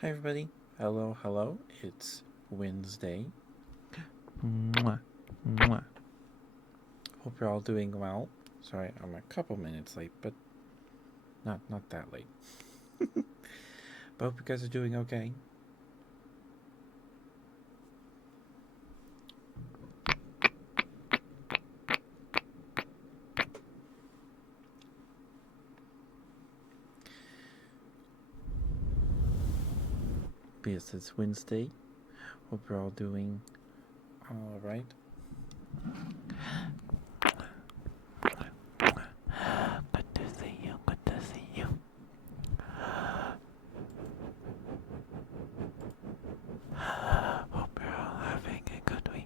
Hi, everybody. Hello, hello. It's Wednesday. Mwah, mwah. Hope you're all doing well. Sorry, I'm a couple minutes late, but not that late. But hope you guys are doing okay. Because it's Wednesday. Hope you're all doing all right. Good to see you. Good to see you. Hope you're all having a good week.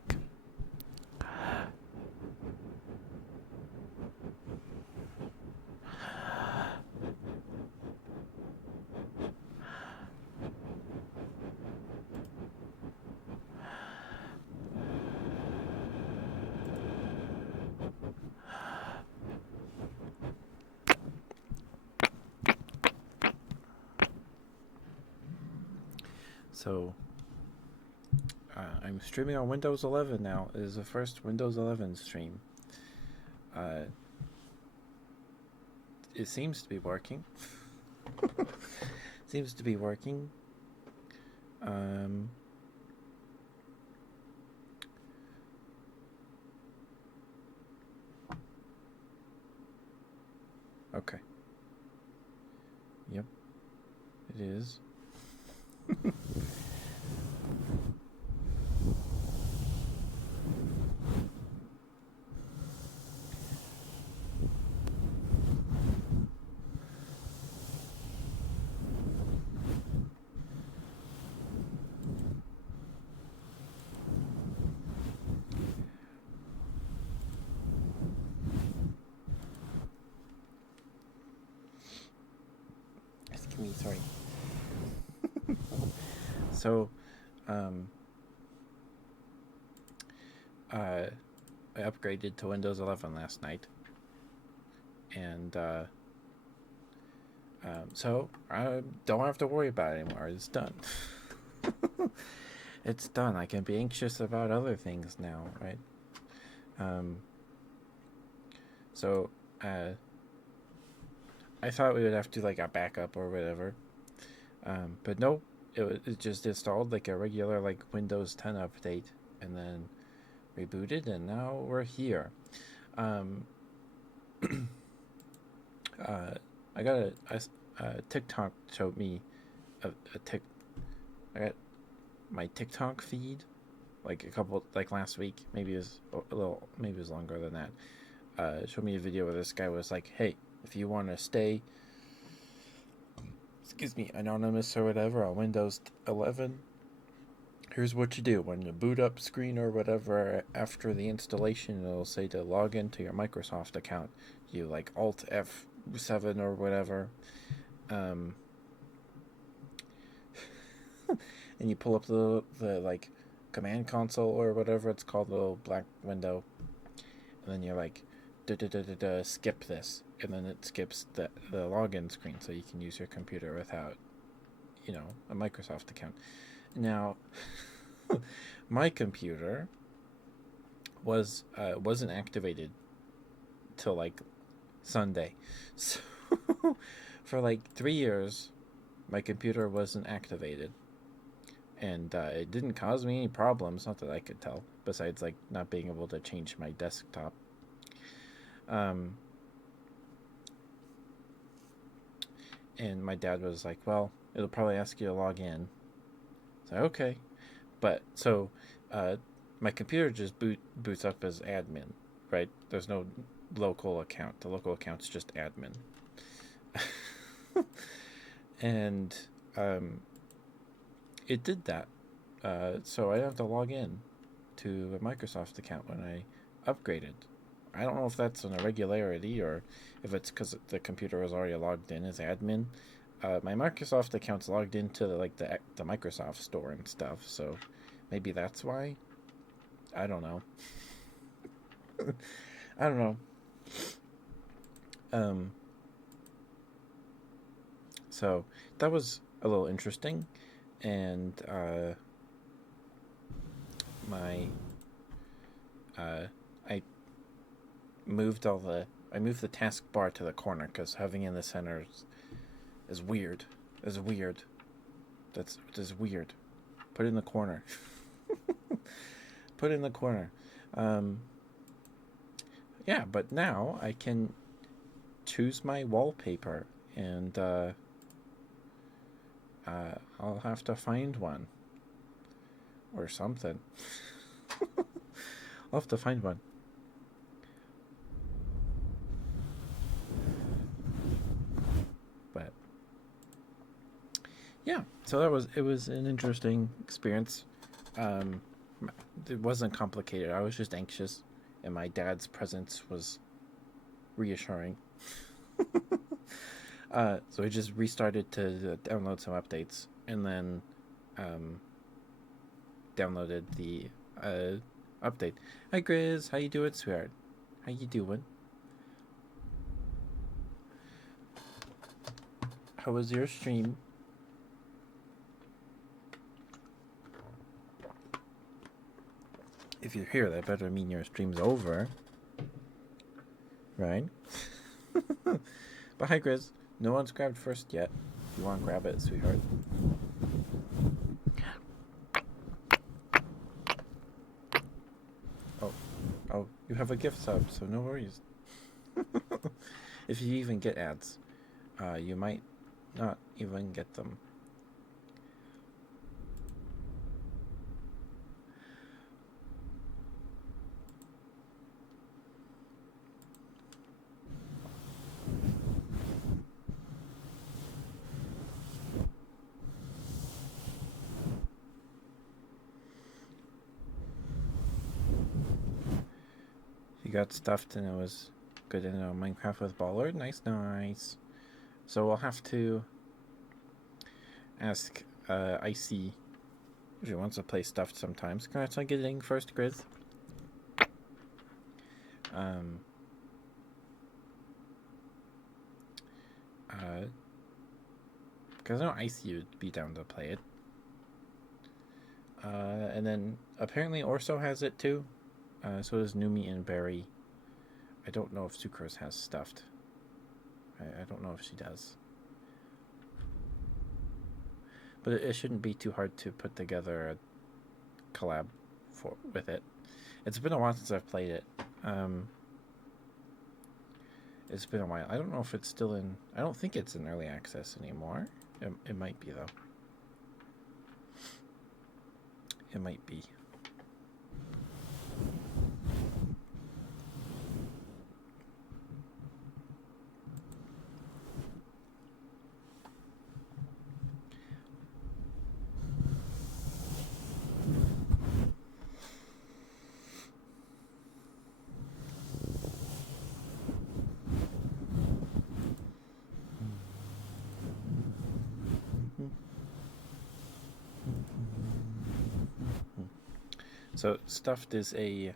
So, I'm streaming on Windows 11 now. It is the first Windows 11 stream. Uh, it seems to be working. Seems to be working. Um, okay. Yep, it is. Excuse me, sorry. So, um, I upgraded to Windows 11 last night, and so I don't have to worry about it anymore. It's done. It's done. I can be anxious about other things now, right? Um, so I thought we would have to like a backup or whatever, but no, it just installed like a regular like Windows 10 update, and then rebooted, and now we're here. Um, uh, I got a TikTok showed me a tick. I got my TikTok feed like a couple like last week. Maybe it was a little. Maybe it was longer than that. Showed me a video where this guy was like, "Hey, if you want to stay, excuse me, anonymous or whatever on Windows 11, here's what you do when you boot up screen or whatever after the installation. It'll say to log into your Microsoft account. You like Alt F7 or whatever." Um, and you pull up the like command console or whatever it's called, the little black window, and then you're like, skip this, and then it skips the login screen, so you can use your computer without, a Microsoft account. Now, my computer wasn't activated till like Sunday, so for like 3 years, my computer wasn't activated, and it didn't cause me any problems, not that I could tell, besides like not being able to change my desktop. Um, and my dad was like, "Well, it'll probably ask you to log in." So okay, but so uh, my computer just boots up as admin, right? There's no local account. The local account's just admin, and um, it did that. So I have to log in to a Microsoft account when I upgraded. I don't know if that's an irregularity or if it's because the computer was already logged in as admin. My Microsoft account's logged into the Microsoft store and stuff, so maybe that's why. I don't know. I don't know. So that was a little interesting. and my I moved I moved the taskbar to the corner because having in the center is weird. Is weird. That's weird. Put it in the corner. Put it in the corner. Um, yeah, but now I can choose my wallpaper, and I'll have to find one or something. I'll have to find one. But yeah, so it was an interesting experience. Um, it wasn't complicated. I was just anxious, and my dad's presence was reassuring. So I just restarted to download some updates, and then um, downloaded the update. Hi, Grizz. How you doing, sweetheart? How you doing? How was your stream? If you're here, that better mean your stream's over, right? But hi, Grizz. No one's grabbed first yet. If you want to grab it, sweetheart. Oh, you have a gift sub, so no worries. If you even get ads, you might not even get them. You got stuffed and it was good in Minecraft with Ballard. Nice, nice. So we'll have to ask Icy if he wants to play stuffed sometimes. Congrats on getting first, Grizz. Because I know Icy would be down to play it. And then apparently Orso has it too. So does Numi and Barry. I don't know if Sucrose has stuffed. I don't know if she does. But it shouldn't be too hard to put together a collab with it. It's been a while since I've played it. It's been a while. I don't know if it's still in. I don't think it's in early access anymore. It might be though. It might be. So stuffed is a.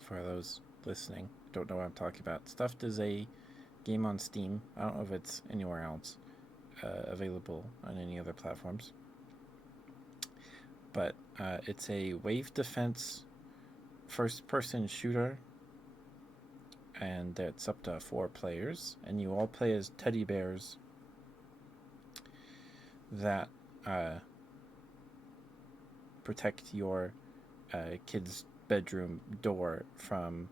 For those listening, don't know what I'm talking about. Stuffed is a game on Steam. I don't know if it's anywhere else available on any other platforms. But it's a wave defense first-person shooter, and it's up to 4 players, and you all play as teddy bears that protect your kid's bedroom door from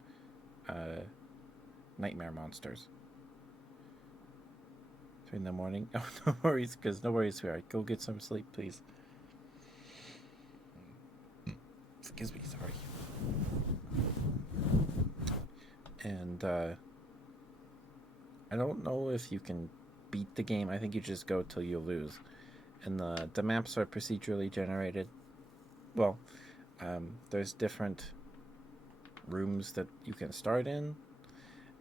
nightmare monsters. 3 in the morning. Oh, no worries, because no worries, sweetheart. Go get some sleep, please. Excuse me, sorry. And I don't know if you can beat the game. I think you just go till you lose. And the maps are procedurally generated. Well, there's different rooms that you can start in,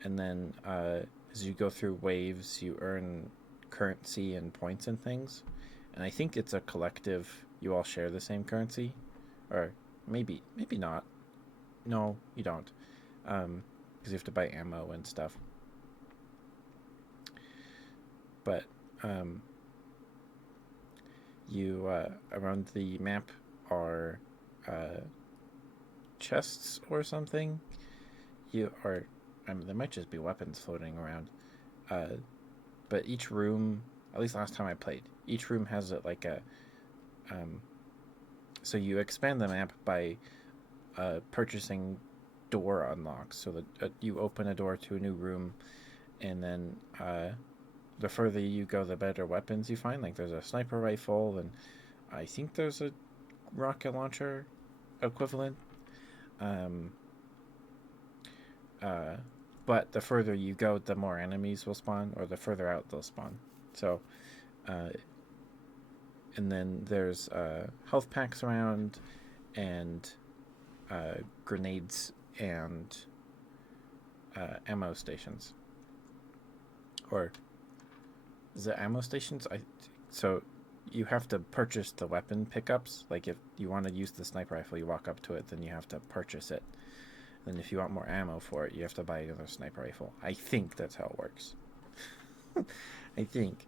and then as you go through waves, you earn currency and points and things. And I think it's a collective. You all share the same currency, or maybe not. No, you don't, because you have to buy ammo and stuff. But You around the map are uh, chests or something. You are. I mean, there might just be weapons floating around. Uh, but each room, at least last time I played, each room has like a. Um, so you expand the map by purchasing door unlocks. So that you open a door to a new room, and then the further you go, the better weapons you find. Like there's a sniper rifle, and I think there's a rocket launcher equivalent. Um, uh, but the further you go, the more enemies will spawn, or the further out they'll spawn. So, uh, and then there's health packs around, and uh, grenades and ammo stations. Or is it ammo stations? So you have to purchase the weapon pickups. Like if you want to use the sniper rifle, you walk up to it, then you have to purchase it. And if you want more ammo for it, you have to buy another sniper rifle. I think that's how it works. I think.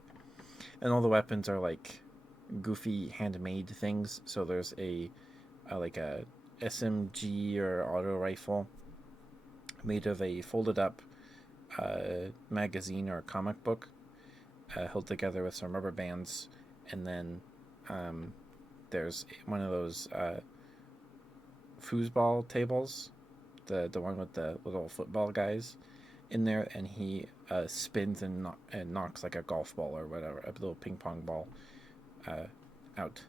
And all the weapons are like goofy handmade things. So there's like a SMG or auto rifle made of a folded up magazine or comic book held together with some rubber bands, and then um, there's one of those foosball tables, the one with the little football guys in there, and he spins and knocks like a golf ball or whatever, a little ping pong ball out.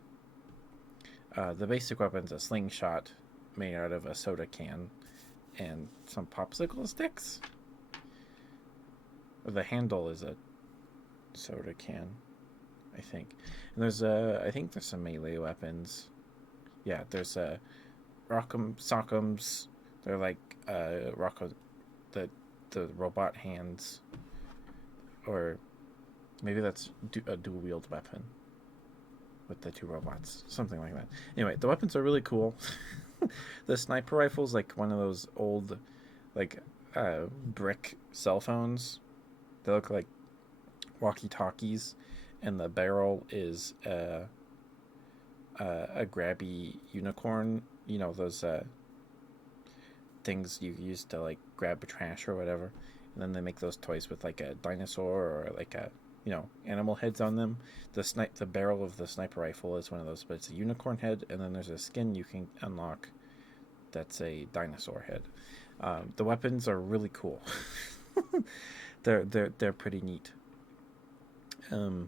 The basic weapon's a slingshot made out of a soda can and some popsicle sticks. The handle is a soda can, I think. And I think there's some melee weapons. Yeah, there's rock'em sock'ems. They're like the robot hands, or maybe that's a dual wield weapon with the two robots, something like that. Anyway, the weapons are really cool. The sniper rifle's like one of those old, like brick cell phones. They look like walkie talkies, and the barrel is a grabby unicorn. You know those things you use to like grab trash or whatever. And then they make those toys with like a dinosaur or like a animal heads on them. The barrel of the sniper rifle is one of those, but it's a unicorn head, and then there's a skin you can unlock that's a dinosaur head. The weapons are really cool. They're pretty neat. I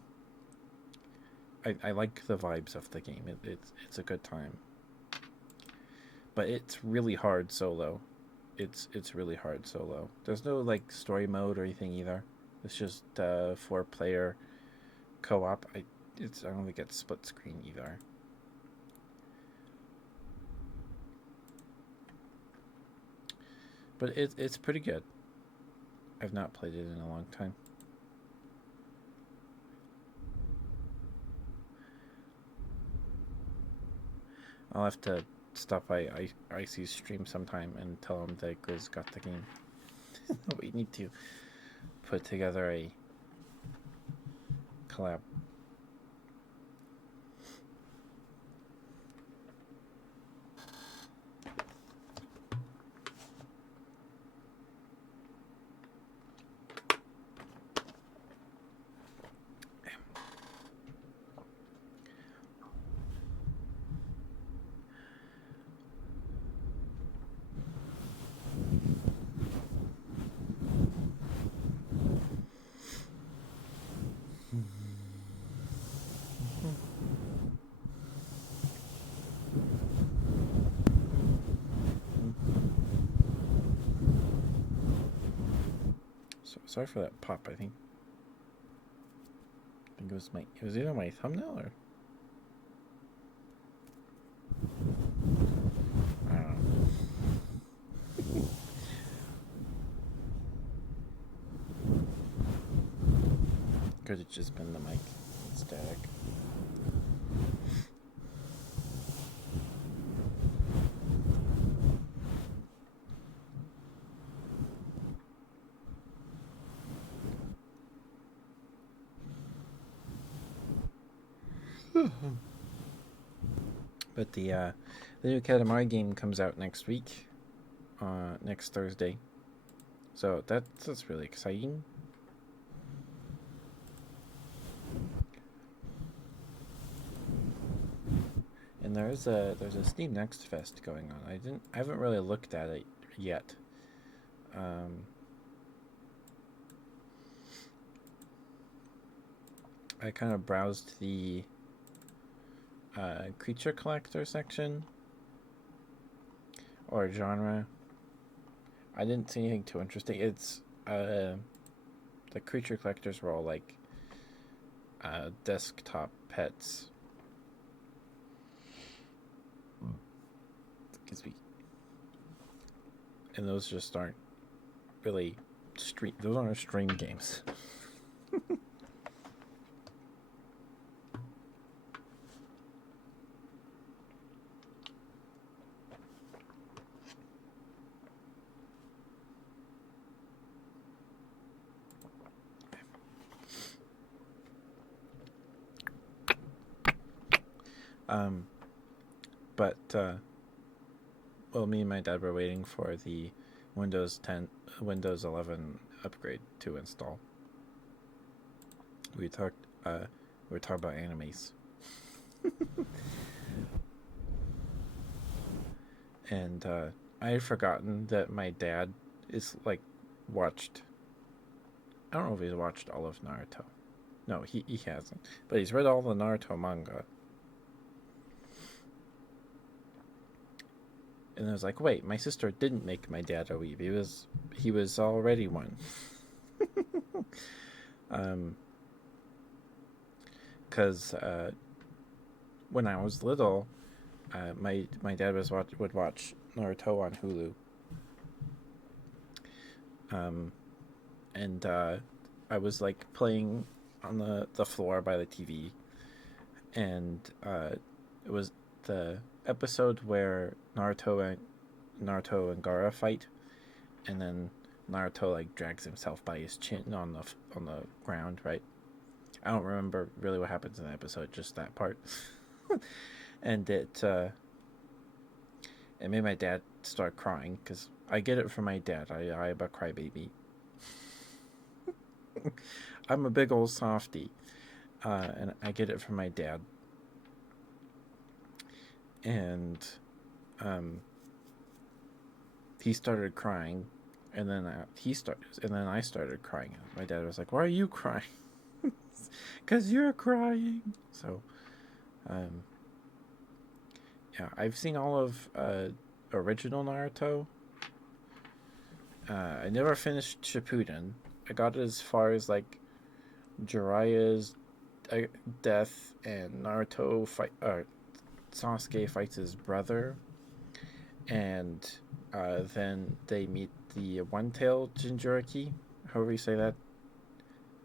like the vibes of the game. It's a good time, but it's really hard solo. It's really hard solo. There's no like story mode or anything either. It's just 4-player co-op. I don't think it's split screen either. But it's pretty good. I've not played it in a long time. I'll have to stop by Icy's stream sometime and tell him that Grizz got the game. We need to put together a collab. Sorry for that pop. I think it was either my thumbnail or I don't know. Could have just been the mic static. But the new Katamari game comes out next week, next Thursday. So that's really exciting. And there's a Steam Next Fest going on. I haven't really looked at it yet. Um, I kind of browsed the creature collector section or genre. I didn't see anything too interesting. It's the creature collectors were all like desktop pets. Excuse me. And those just aren't really stream. Those aren't stream games. But well, me and my dad were waiting for the Windows 11 upgrade to install. We talked. We were talking about animes, and I had forgotten that my dad is like watched. I don't know if he's watched all of Naruto. No, he hasn't. But he's read all the Naruto manga. And I was like, wait, my sister didn't make my dad a weeb. He was already one. Because when I was little, my dad would watch Naruto on Hulu. And I was like playing on the floor by the TV, and it was the episode where Naruto and Gaara fight, and then Naruto like drags himself by his chin on the ground, right? I don't remember really what happens in the episode, just that part. And it made my dad start crying because I get it from my dad. I'm a crybaby. I'm a big old softy, and I get it from my dad. And he started crying, and then I started crying. My dad was like, "Why are you crying?" Because you're crying. So, yeah, I've seen all of original Naruto. I never finished Shippuden. I got as far as like Jiraiya's death and Naruto fight. Sasuke fights his brother, and then they meet the one-tailed Jinchuriki, however you say that.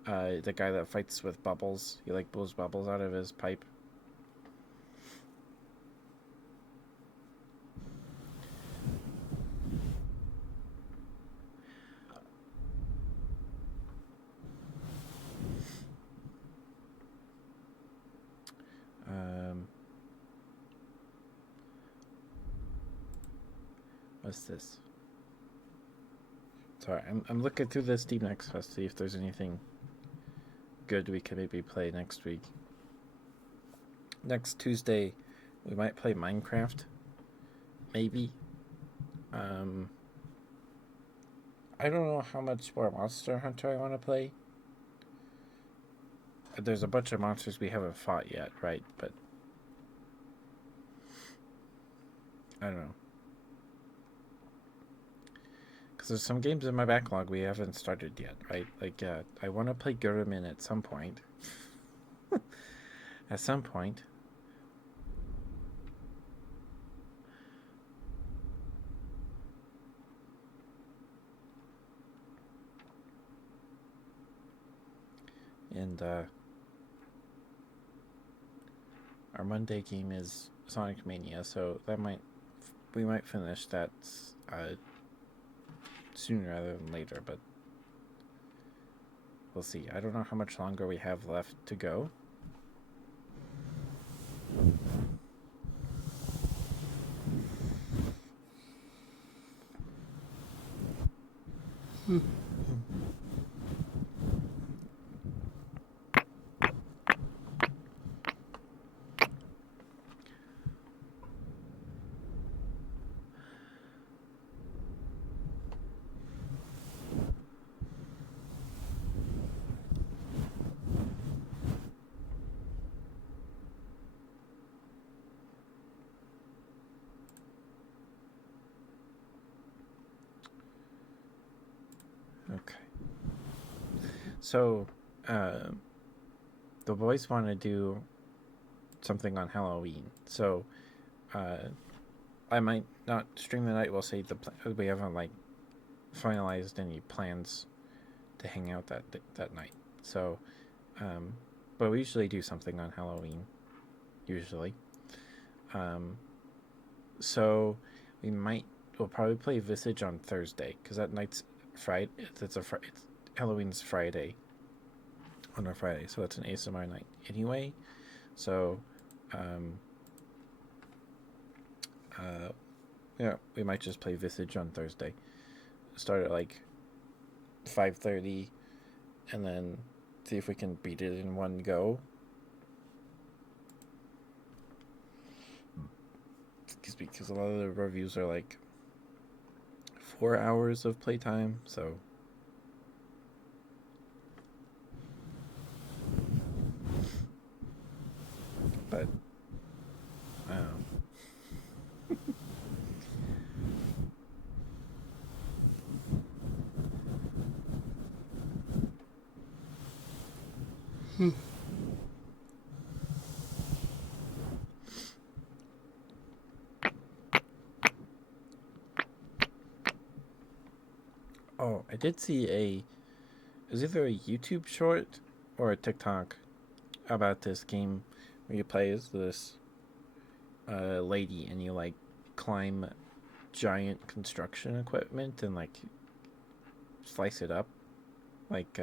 The guy that fights with bubbles. He like blows bubbles out of his pipe. What's this? Sorry, I'm looking through the Steam Next Fest to see if there's anything good we can maybe play next week. Next Tuesday, we might play Minecraft. Maybe. I don't know how much more Monster Hunter I want to play. There's a bunch of monsters we haven't fought yet, right? But I don't know. Because there's some games in my backlog we haven't started yet, right? Like, I want to play Gurren at some point. At some point. And our Monday game is Sonic Mania, so we might finish that sooner rather than later, but we'll see. I don't know how much longer we have left to go. Okay. So, the boys want to do something on Halloween. So, uh, I might not stream the night. We'll say we haven't like finalized any plans to hang out that night. So, um, but we usually do something on Halloween. Usually, um, so we'll probably play Visage on Thursday because that night's Friday. It's Halloween's Friday on a Friday, so that's an ASMR night anyway. So, um, yeah, we might just play Visage on Thursday. Start at like 5:30, and then see if we can beat it in one go. Because a lot of the reviews are like 4 hours of playtime, so. But I don't know. Oh, I did see it was either a YouTube short or a TikTok about this game where you play as this lady and you like climb giant construction equipment and like slice it up like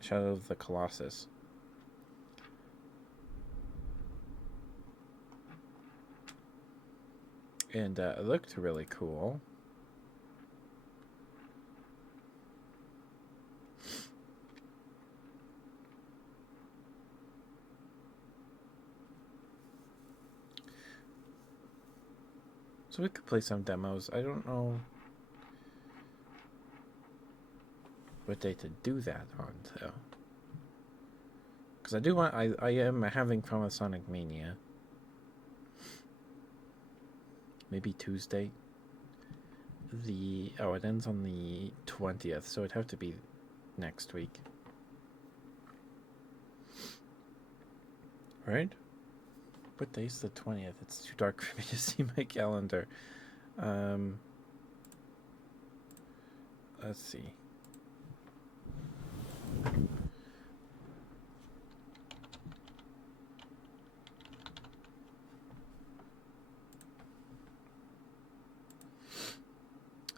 Shadow of the Colossus. And it looked really cool. So we could play some demos. I don't know what day to do that on, though. Because I am having fun with Sonic Mania. Maybe Tuesday. It ends on the 20th, so it'd have to be next week. Right? What day's the 20th? It's too dark for me to see my calendar. Let's see.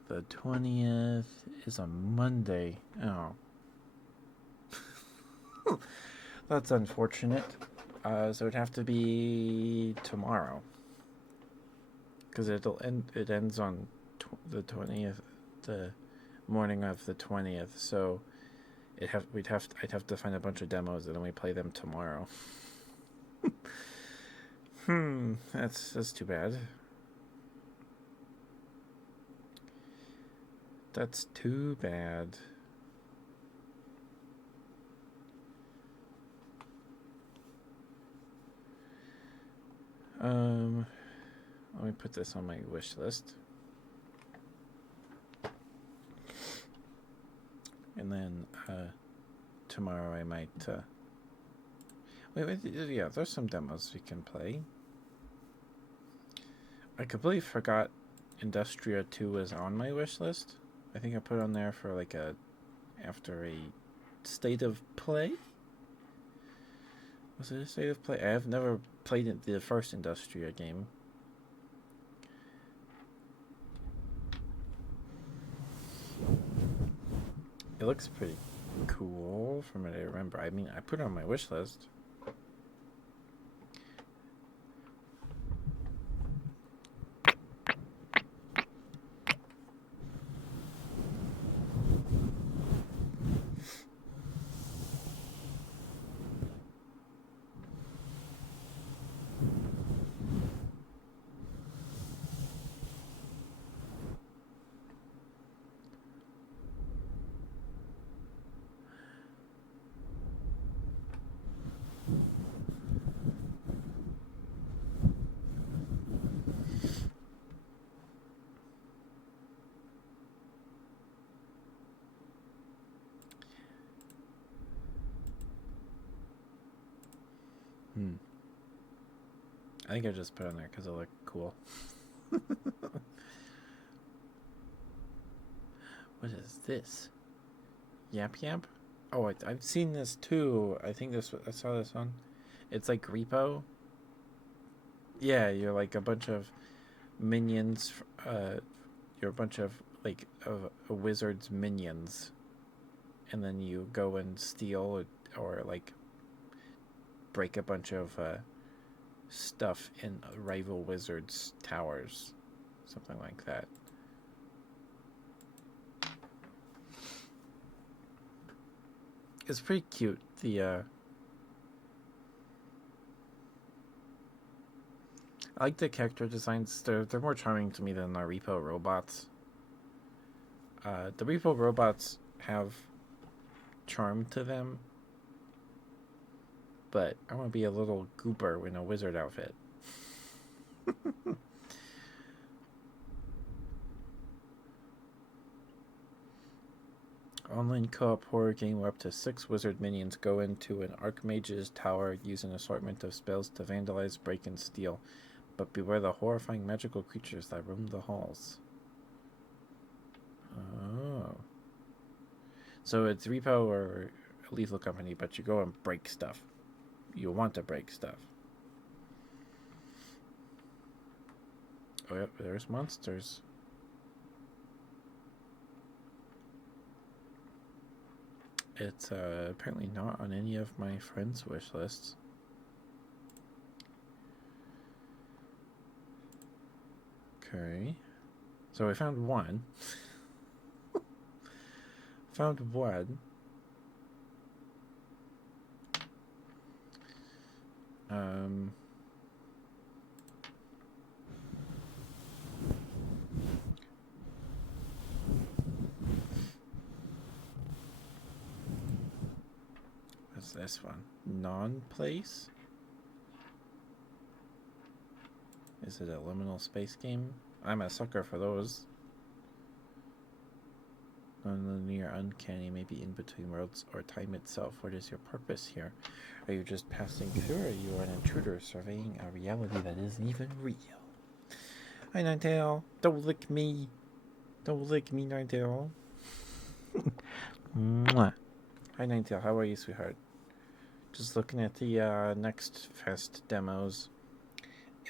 The 20th is a Monday. Oh. That's unfortunate. So it'd have to be tomorrow. Because it ends on the 20th, the morning of the 20th. So I'd have to find a bunch of demos and then we play them tomorrow. That's too bad. That's too bad. Let me put this on my wish list. And then tomorrow I might wait, yeah, there's some demos we can play. I completely forgot Industria 2 was on my wish list. I think I put on there for like after a state of play. Was it a state of play? I have never played the first Industria game. It looks pretty cool from what I remember. I mean, I put it on my wish list. Hmm. I think I just put it on there because it looked cool. What is this? Yap Yap? Oh, I've seen this too. I think I saw this one. It's like Repo. Yeah, you're like a bunch of minions. You're a bunch of like a wizard's minions, and then you go and steal or like break a bunch of stuff in rival wizards' towers, something like that. It's pretty cute. I like the character designs. They're more charming to me than the Repo robots. The Repo robots have charm to them, but I want to be a little goober in a wizard outfit. Online co-op horror game where up to 6 wizard minions go into an archmage's tower, use an assortment of spells to vandalize, break, and steal. But beware the horrifying magical creatures that roam the halls. Oh. So it's Repo or Lethal Company, but you go and break stuff. You want to break stuff. Oh, yep, there's monsters. It's apparently not on any of my friends' wish lists. Okay. So I found one. Found one. What's this one? Non-place? Is it a liminal space game? I'm a sucker for those. Non-linear, uncanny, maybe in between worlds or time itself. What is your purpose here? Are you just passing through, or are you an intruder surveying a reality that isn't even real? Hi, Ninetale. Don't lick me. Don't lick me, Ninetale. Mwah. Hi, Ninetale. How are you, sweetheart? Just looking at the Next Fest demos.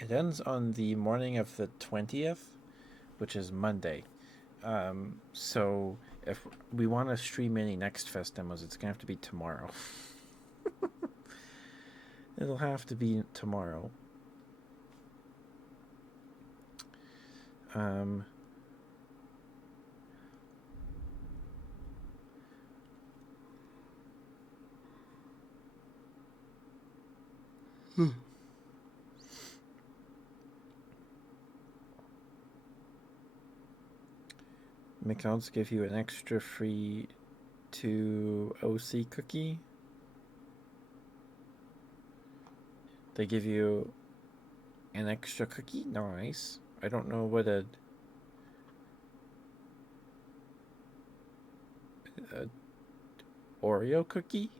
It ends on the morning of the 20th, which is Monday. So if we want to stream any Next Fest demos, it's going to have to be tomorrow. It'll have to be tomorrow. McDonald's give you an extra free 2 OC cookie. They give you an extra cookie? Nice. I don't know what a Oreo cookie?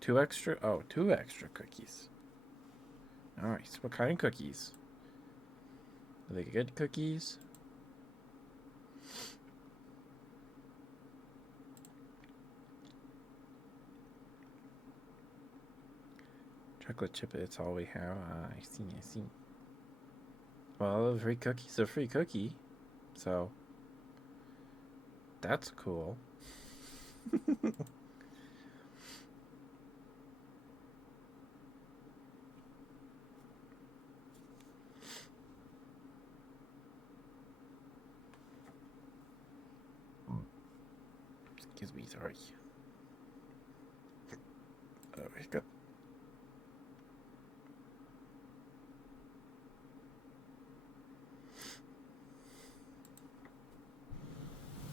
2 extra? Oh, 2 extra cookies. Nice. What kind of cookies? Are they good cookies? Chocolate chip, it's all we have. I see. Well, a free cookie's a free cookie. So, that's cool. Excuse me, sorry. There we go.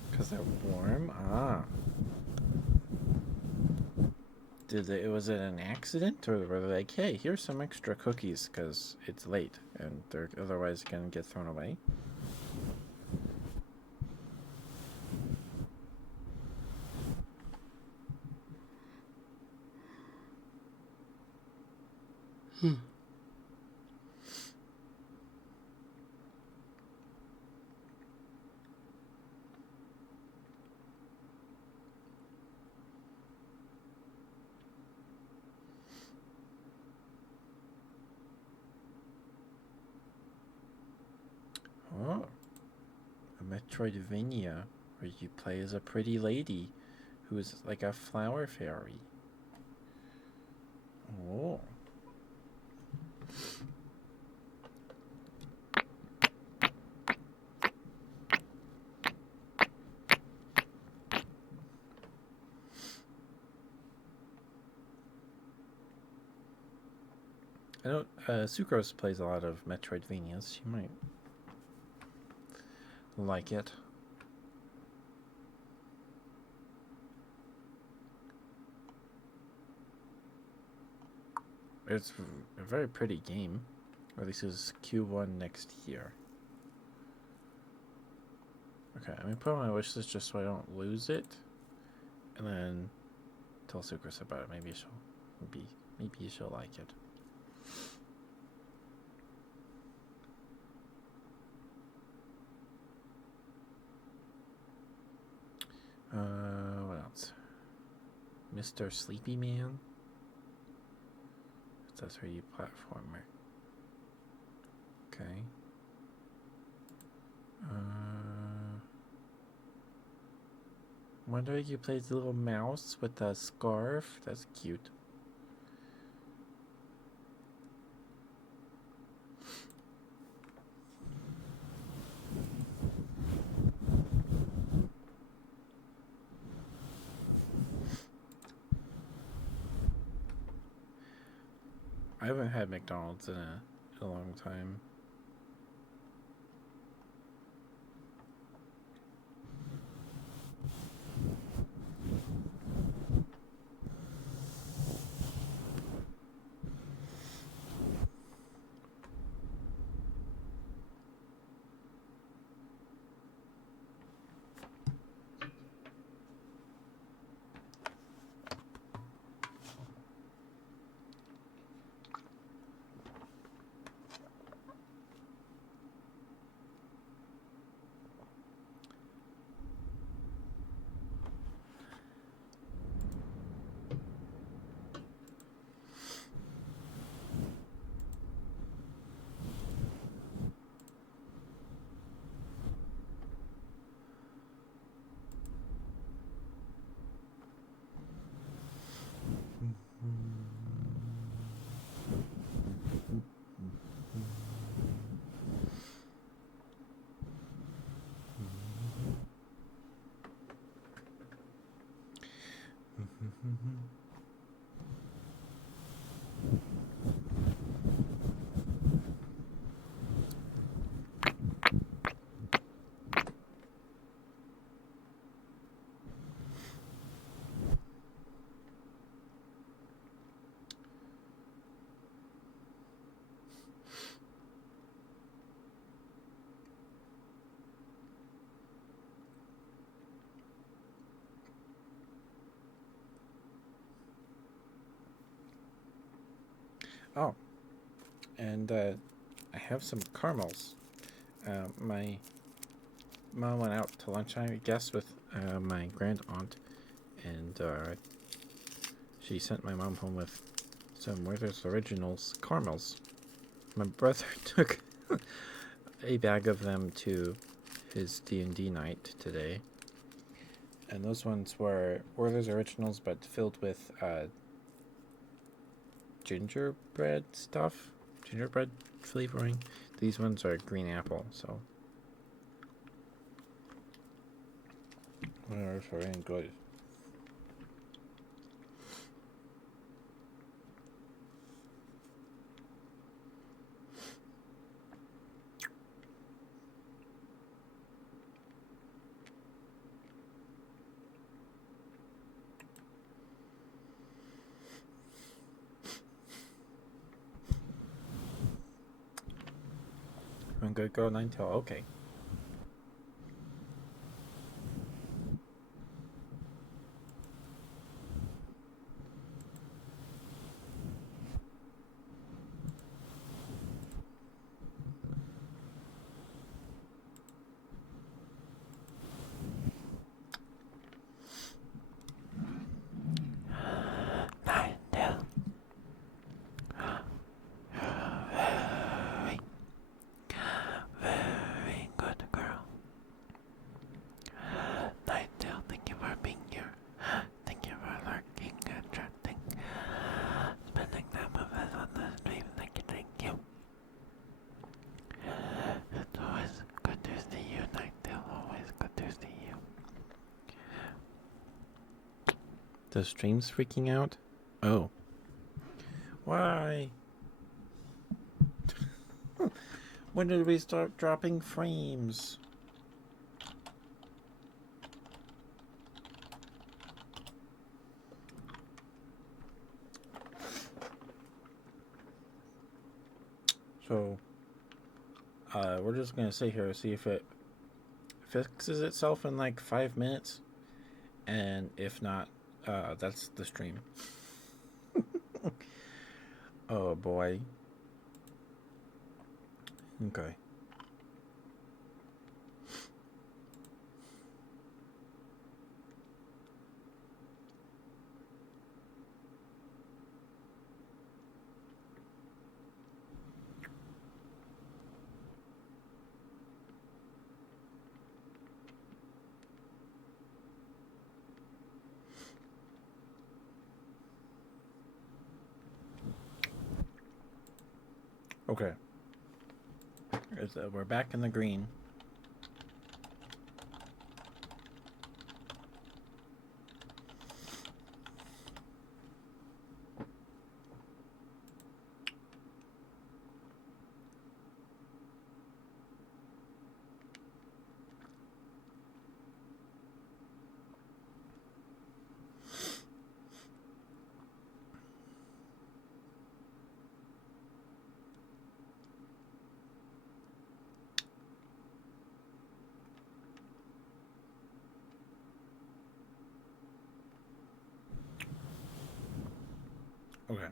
Because they're warm? Ah. Was it an accident? Or were they like, hey, here's some extra cookies because it's late and they're otherwise going to get thrown away? Hmm. Oh, a Metroidvania where you play as a pretty lady who's like a flower fairy. Oh. I know Sucrose plays a lot of Metroidvanias. She might like it. It's a very pretty game. Releases Q1 next year. Okay, I'm gonna put on my wish list just so I don't lose it, and then tell Sucrose about it. Maybe she'll like it. What else? Mr. Sleepy Man. That's her you platformer. Okay. Wonder if you play the little mouse with the scarf. That's cute. I haven't had McDonald's in a long time. Oh, and I have some caramels. My mom went out to lunch, I guess, with my grand aunt, and she sent my mom home with some Werther's Originals caramels. My brother took a bag of them to his D&D night today, and those ones were Werther's Originals, but filled with gingerbread stuff, gingerbread flavoring. These ones are green apple, so they're very good. I'm gonna go Ninetale. Okay. The stream's freaking out? Oh. Why? When did we start dropping frames? So, we're just gonna sit here and see if it fixes itself in like 5 minutes. And if not, that's the stream. Oh boy. Okay. Okay. We're back in the green. Okay.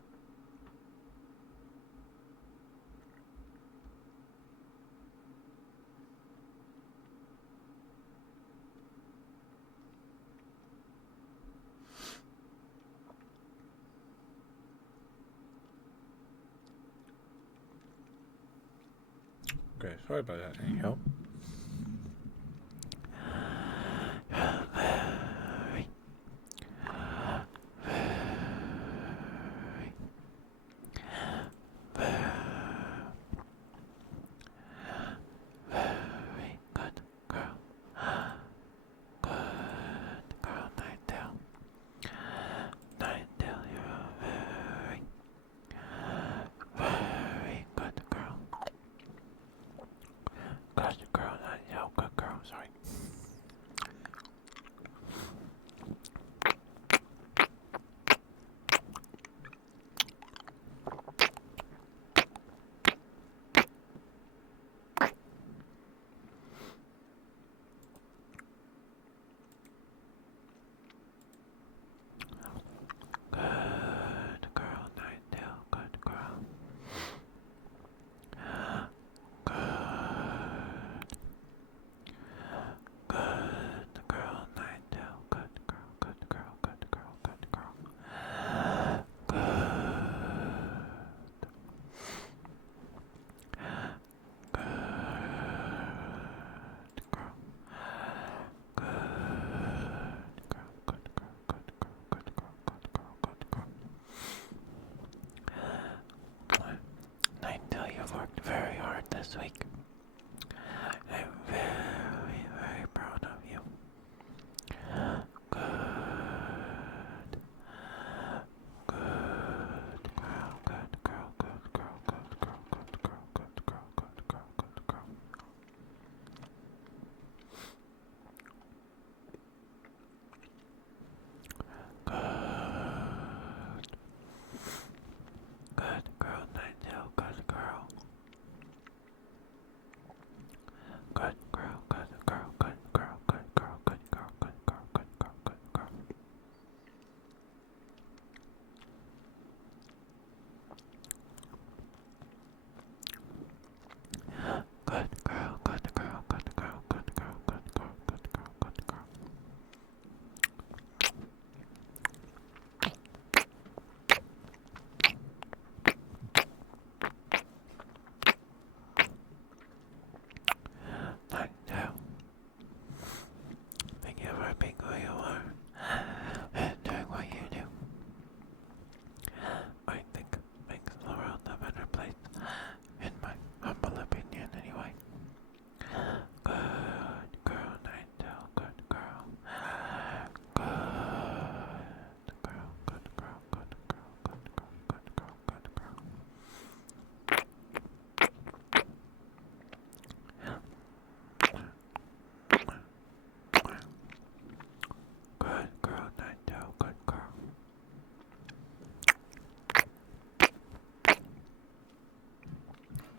Okay, sorry about that. Anyhow.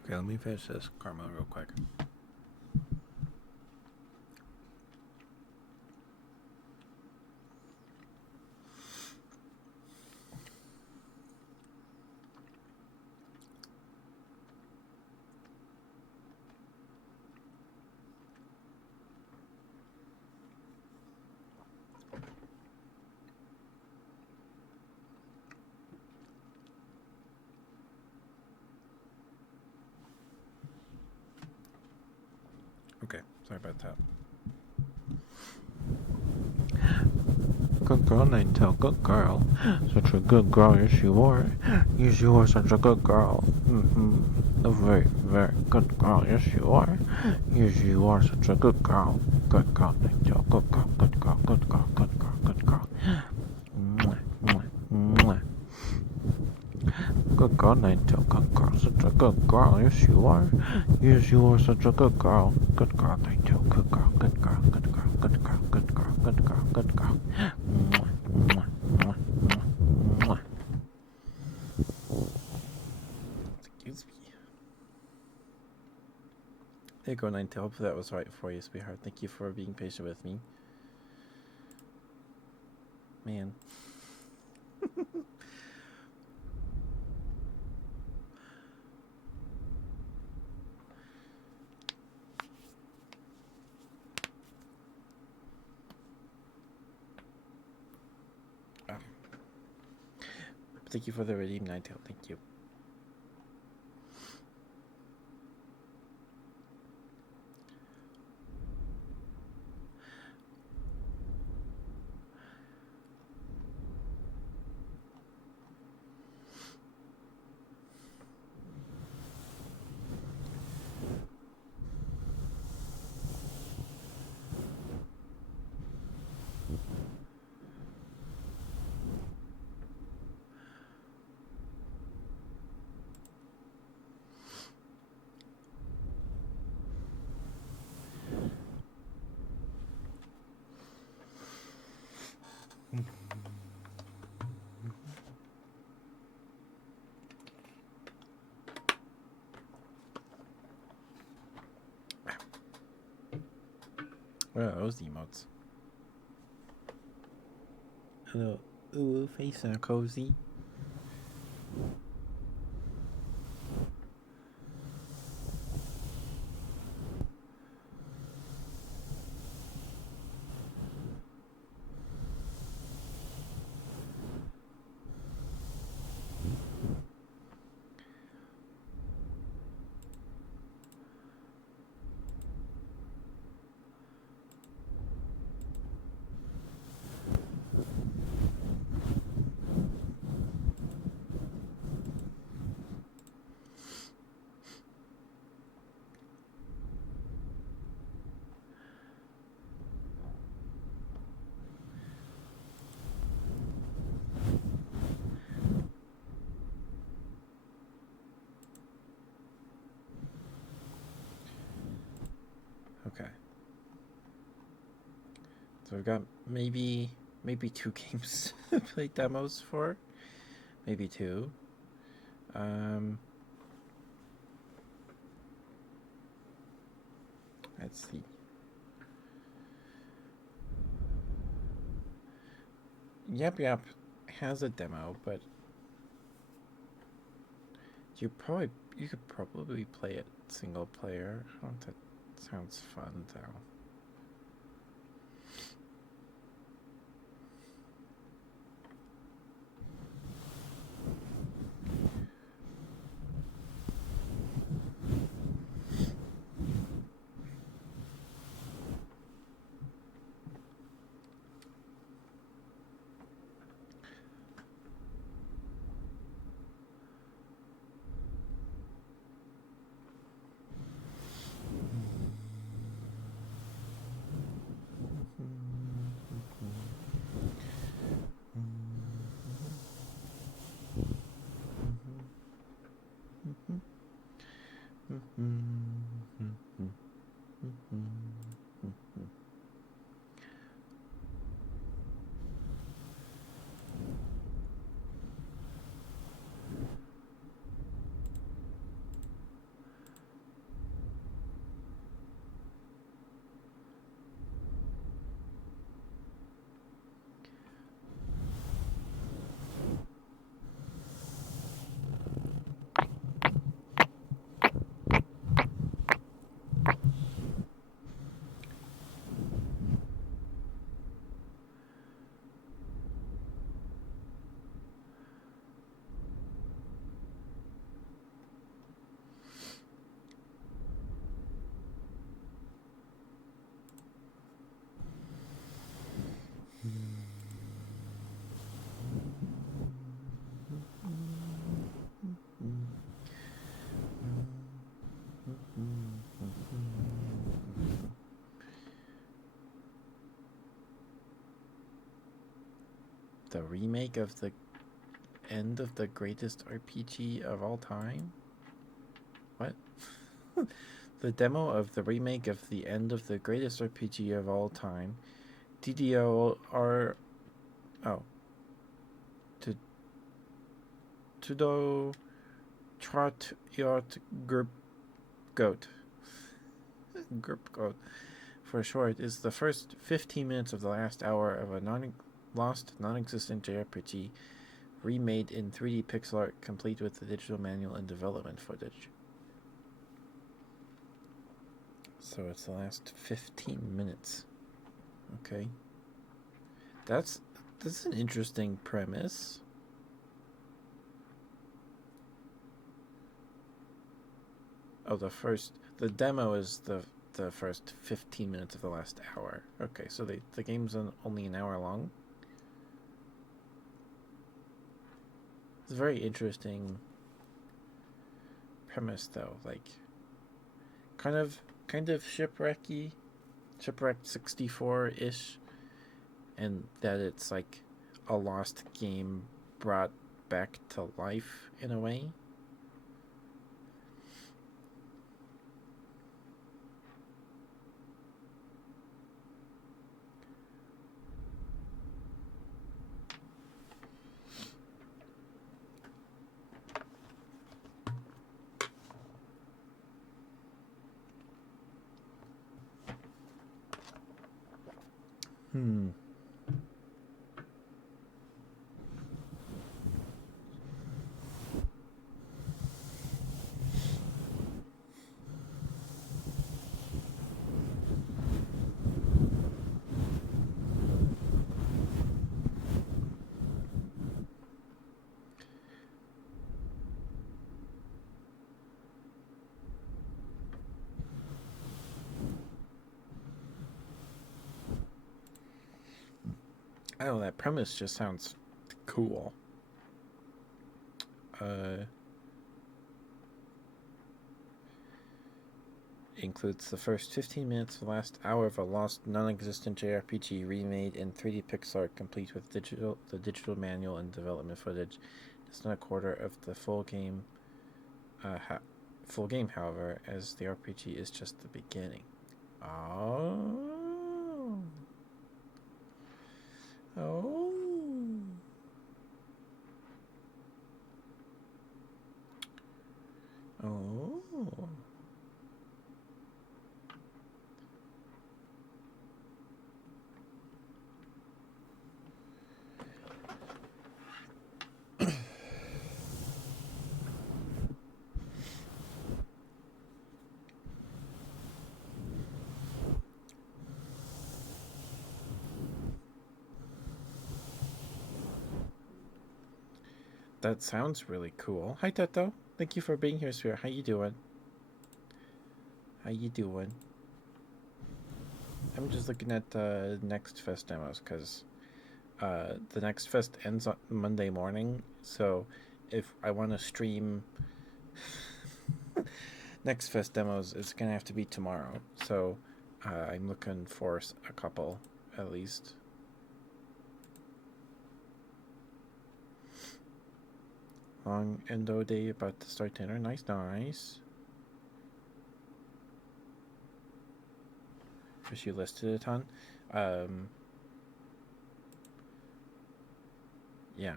Okay, let me finish this caramel real quick. Okay, sorry about that. Good girl, Ninetale, good girl. Such a good girl, yes you are. Yes, you are such a good girl. A very, very good girl, yes you are. Yes, you are such a good girl. Good girl, Ninetale, good girl, good girl, good girl, good girl, good girl. Mwah, mwah, mwah. Good girl, Ninetale, good girl, such a good girl, yes you are. Yes, you are such a good girl. Good girl, Ninetale, good girl, good girl, good girl, good girl, good girl, good girl, good girl. Mwah, mwah, mwah, mwah, mwah. Excuse me. There you go, Ninetale. Hopefully that was right for you, sweetheart. Thank you for being patient with me. Man. Thank you for the redeem, Ninetale. Thank you. What are those emotes? Hello, ooh, face cozy. Okay. So we've got maybe 2 games to play demos for. Maybe 2. Let's see. Yep has a demo, but you could probably play it single player. I don't think that sounds fun though. the remake of the end of the greatest RPG of all time? What? The demo of the remake of the end of the greatest RPG of all time, DDR. Oh. Tudo Trot Yacht Group Goat. Group Goat, for short, is the first 15 minutes of the last hour of a lost, non existent JRPG remade in 3D pixel art, complete with the digital manual and development footage. So it's the last 15 minutes. Okay. That's an interesting premise. Oh, the demo is the first 15 minutes of the last hour. Okay, so the game's only an hour long. It's a very interesting premise, though. Like, kind of shipwrecky, Shipwreck 64-ish, and that it's like a lost game brought back to life in a way. Hmm. I don't know, that premise just sounds cool. Includes the first 15 minutes of the last hour of a lost, non-existent JRPG remade in 3D pixel art, complete with the digital manual and development footage. It's not a quarter of the full game. Full game, however, as the RPG is just the beginning. Oh. Oh. Oh. That sounds really cool. Hi, Toto. Thank you for being here, sweetheart. How you doing? How you doing? I'm just looking at the Next Fest demos because the Next Fest ends on Monday morning. So if I want to stream Next Fest demos, it's gonna have to be tomorrow. So I'm looking for a couple at least. Long endo day about to start dinner. Nice, nice. Wish you listed a ton. Yeah.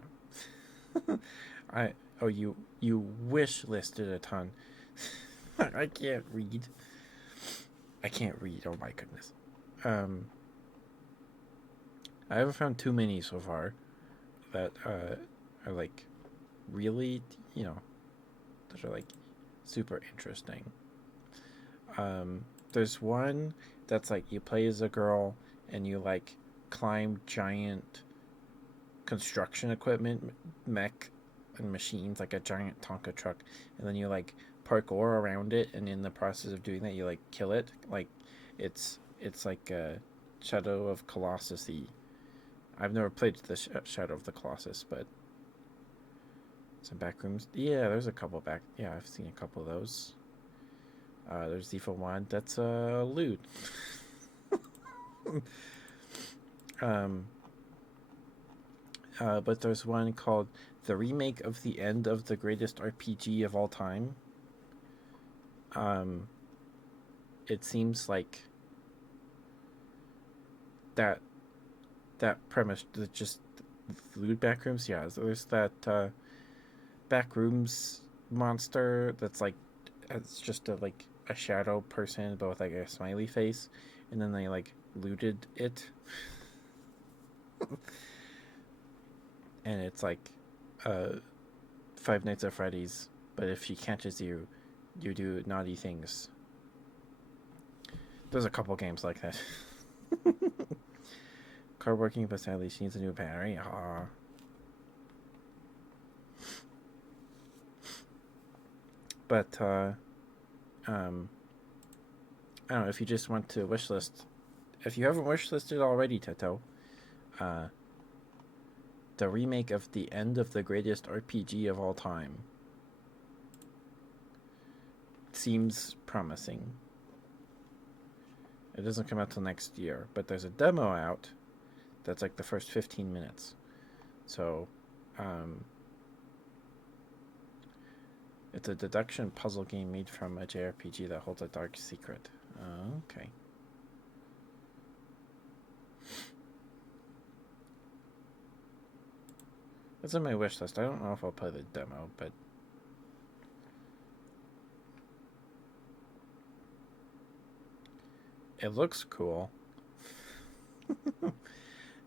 You wish listed a ton. I can't read. I can't read. Oh my goodness. I haven't found too many so far that are like really, that are like super interesting. There's one that's like you play as a girl and you like climb giant construction equipment, mech and machines, like a giant Tonka truck, and then you like parkour around it, and in the process of doing that, you like kill it. Like it's like a Shadow of Colossus. I've never played the Shadow of the Colossus, but some back rooms. Yeah, there's a couple back. Yeah, I've seen a couple of those. There's Zifa one. That's a loot. um, but there's one called the remake of the end of the greatest RPG of all time. Um, it seems like that premise, just loot backrooms. Yeah, there's that backrooms monster that's like, it's just a shadow person, but with like a smiley face, and then they like looted it, and it's like uh, Five Nights at Freddy's, but if she catches you, you do naughty things. There's a couple games like that. Car working, but sadly she needs a new battery. Ah. But I don't know if you just want to wishlist. If you haven't wishlisted already, Teto, uh, the remake of the end of the greatest RPG of all time seems promising. It doesn't come out till next year, but there's a demo out that's like the first 15 minutes. So, it's a deduction puzzle game made from a JRPG that holds a dark secret. Okay. That's on my wish list. I don't know if I'll play the demo, but it looks cool.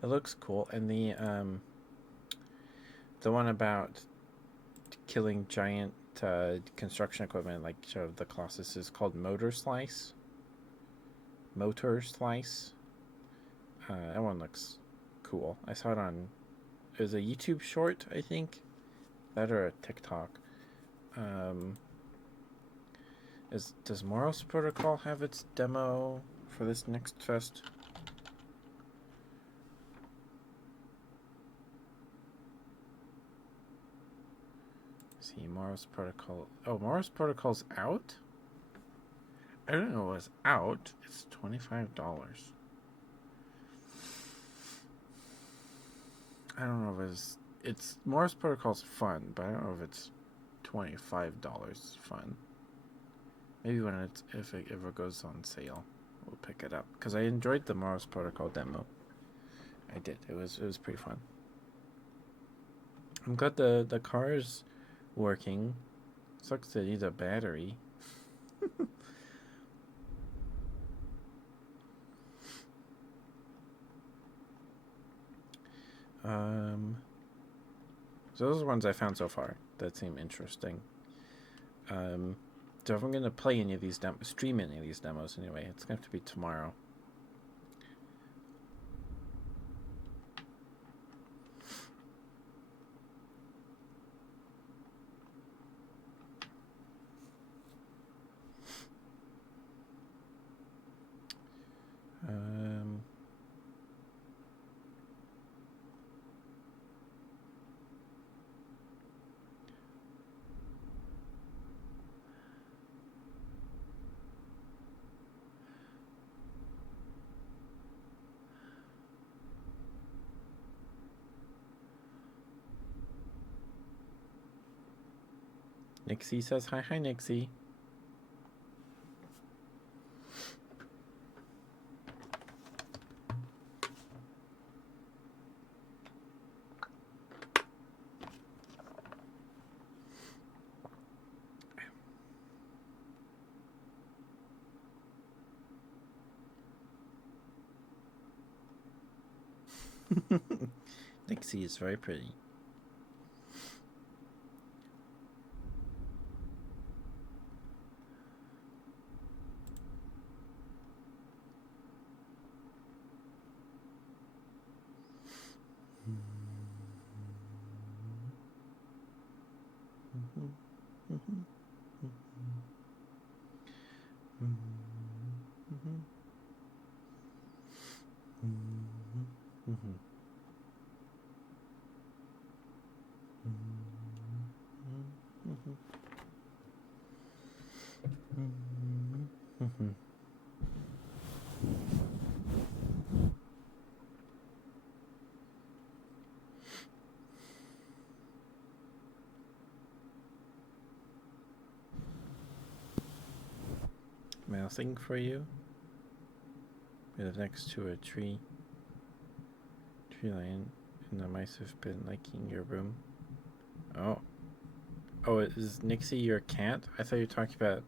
It looks cool, and the one about killing giant construction equipment like the Colossus is called Motor Slice. Motor Slice. That one looks cool. I saw it on. It was a YouTube short, I think. That or a TikTok. Does Moros Protocol have its demo for this next fest? Let's see, Moros Protocol. Oh, Moros Protocol's out? I didn't know it was out. It's $25. I don't know if it's Morse Protocol's fun, but I don't know if it's $25 fun. Maybe when if it ever goes on sale, we'll pick it up because I enjoyed the Morse Protocol demo. I did. It was pretty fun. I'm glad the car's working. Sucks that it needs a battery. So those are the ones I found so far that seem interesting. So if I'm gonna play any of these stream any of these demos anyway, it's gonna have to be tomorrow. Nixie says hi, Nixie. Nixie is very pretty. mousing for you. We live next to a tree line, and the mice have been liking your room. Oh. Oh, is Nixie your cat? I thought you were talking about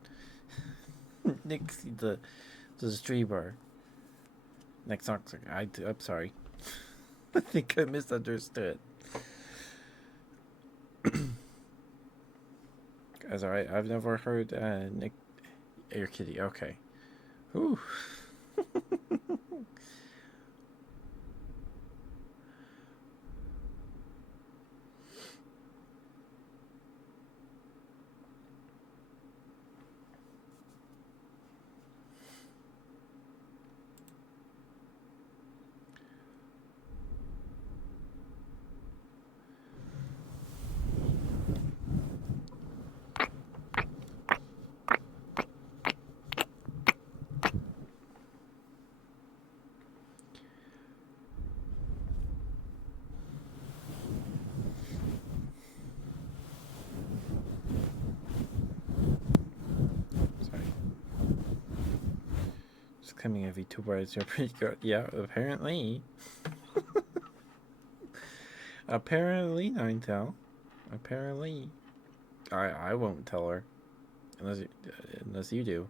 Nixie, the streamer. Next song. I'm sorry. I think I misunderstood. That's alright. I've never heard Nick. Your kitty. Okay. Whew. Coming of VTubers, you're pretty good. Yeah, apparently. Apparently, Ninetale. Apparently. I won't tell her. Unless you do.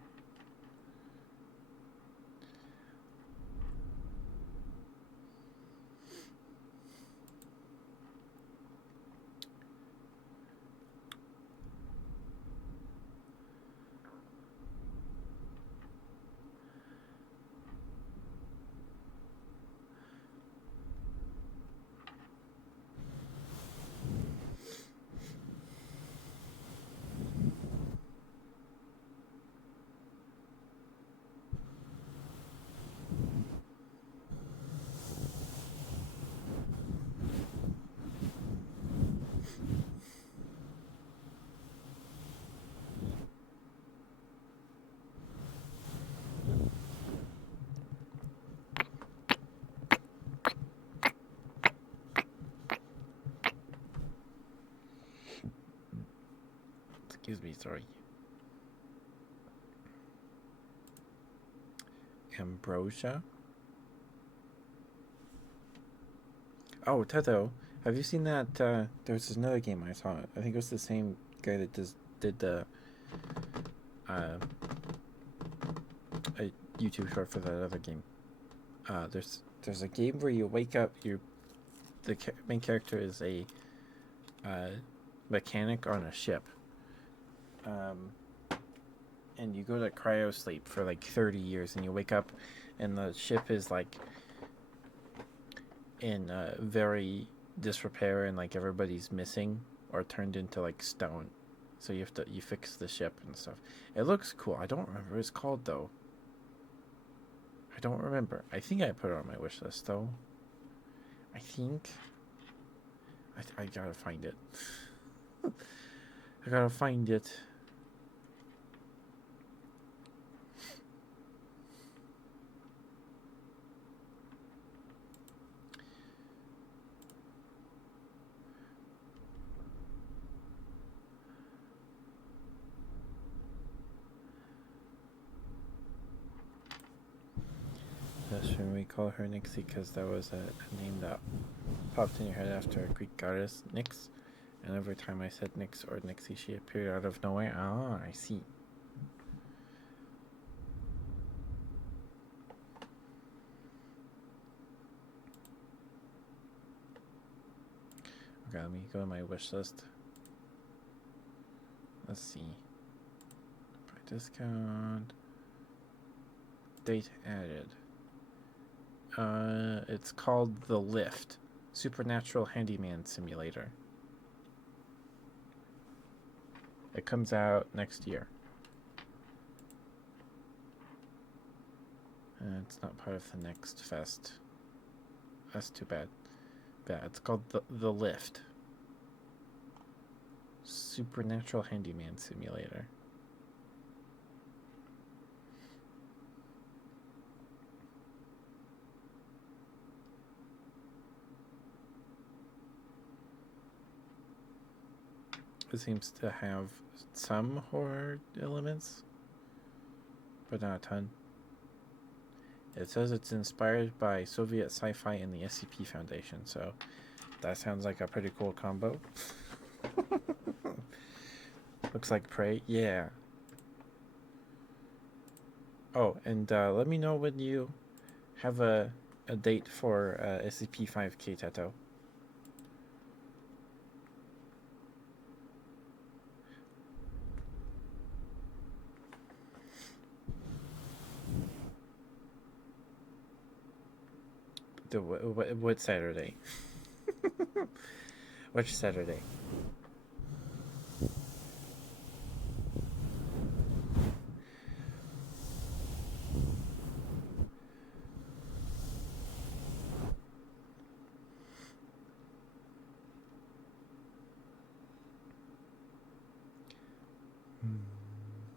Excuse me, sorry. Ambrosia? Oh, Teto, have you seen that? There's another game I saw. I think it was the same guy that did the a YouTube short for that other game. There's a game where you wake up. The main character is a mechanic on a ship. And you go to cryo sleep for like 30 years, and you wake up, and the ship is like in very disrepair, and like everybody's missing or turned into like stone. So you fix the ship and stuff. It looks cool. I don't remember what it's called though. I don't remember. I think I put it on my wish list though. I think I gotta find it. I gotta find it. Should we call her Nixie because that was a name that popped in your head after a Greek goddess, Nyx. And every time I said Nyx or Nixie, she appeared out of nowhere. Ah, I see. Okay, let me go to my wish list. Let's see. By discount. Date added. It's called The Lift. Supernatural Handyman Simulator. It comes out next year. It's not part of the next fest. That's too bad. Yeah, it's called the Lift. Supernatural Handyman Simulator. It seems to have some horror elements. but not a ton. It says it's inspired by Soviet sci-fi and the SCP Foundation, so that sounds like a pretty cool combo. Looks like Prey. Yeah. Oh, and let me know when you have a date for SCP-5K Teto. What Saturday? Which Saturday?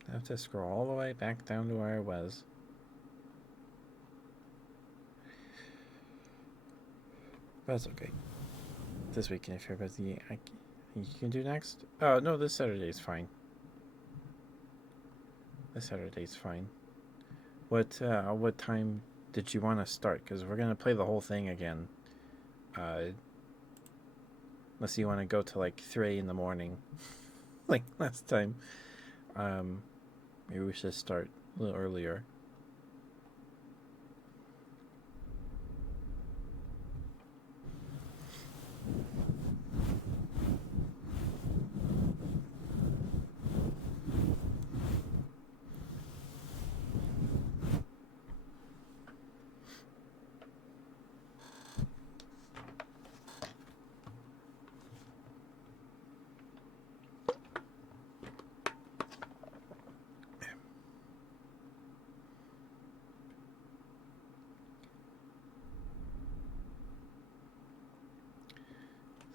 I have to scroll all the way back down to where I was. But that's okay. This weekend, if you're busy, you can do next. Oh, no, this Saturday is fine. This Saturday's fine. What time did you want to start? Because we're gonna play the whole thing again. Unless you want to go to like 3 in the morning, like last time. Maybe we should start a little earlier.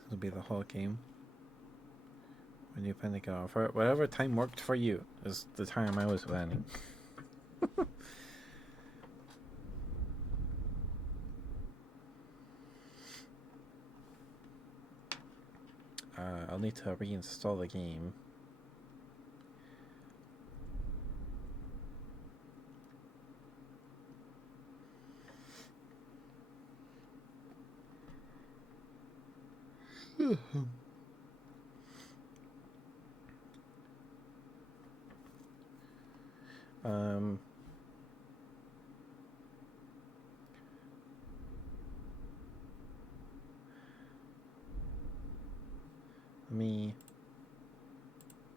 It'll be the whole game. When you plan to go for it, whatever time worked for you is the time I was planning. I'll need to reinstall the game.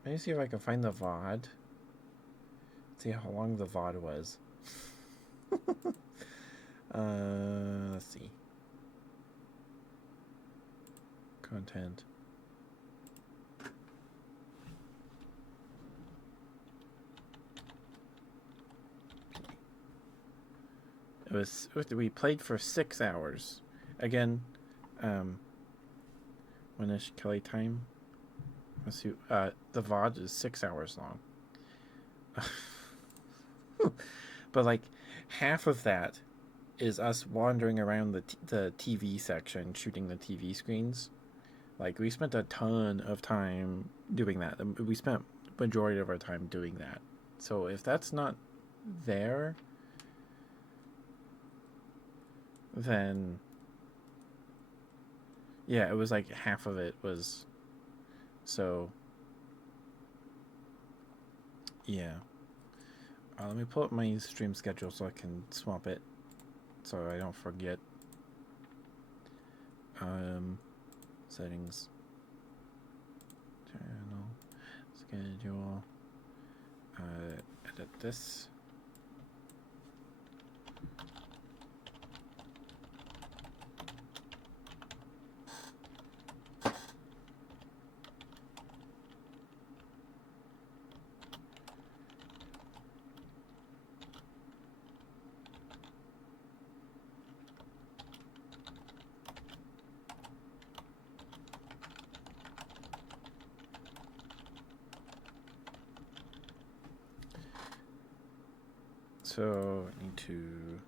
Let me see if I can find the VOD. See how long the VOD was. Let's see. Content. We played for 6 hours. Again, when is Kelly time? Let's see. The VOD is 6 hours long. But like half of that is us wandering around the TV section, shooting the TV screens. Like we spent a ton of time doing that. We spent majority of our time doing that. So if that's not there, then yeah, it was like half of it was. So yeah. Let me pull up my stream schedule so I can swap it so I don't forget. Settings, channel, schedule, edit this. So I need to.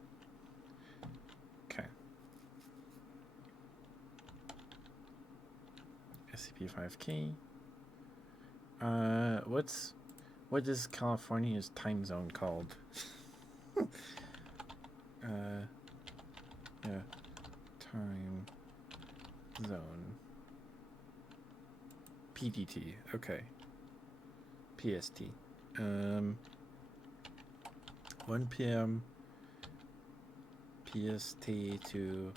Okay. SCP-5K. What's What is California's time zone called? Yeah, time zone. PDT. Okay. PST. 1 p.m. PST to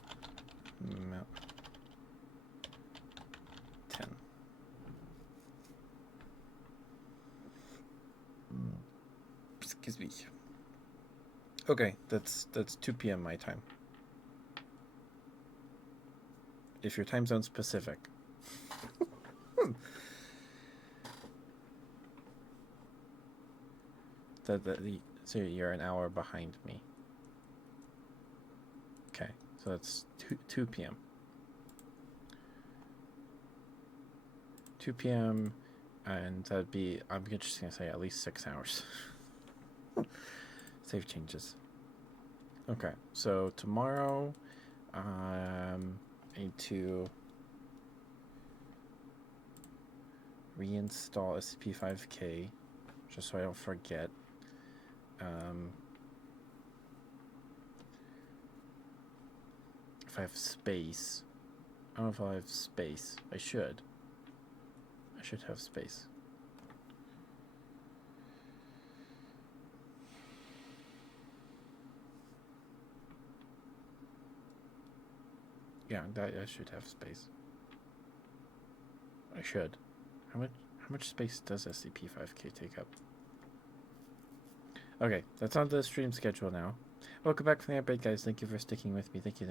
10. Excuse me. Okay, that's 2 p.m. my time. If your time zone's Pacific. So you're an hour behind me. Okay, so that's 2 p.m. 2 p.m. and that'd be, I'm just gonna say at least 6 hours. Save changes. Okay, so tomorrow, I need to reinstall SCP-5K, just so I don't forget. If I have space, I don't know if I'll have space. I should have space. Yeah, I should have space. I should. How much space does SCP-5K take up? Okay, that's on the stream schedule now. Welcome back from the update, guys. Thank you for sticking with me. Thank you.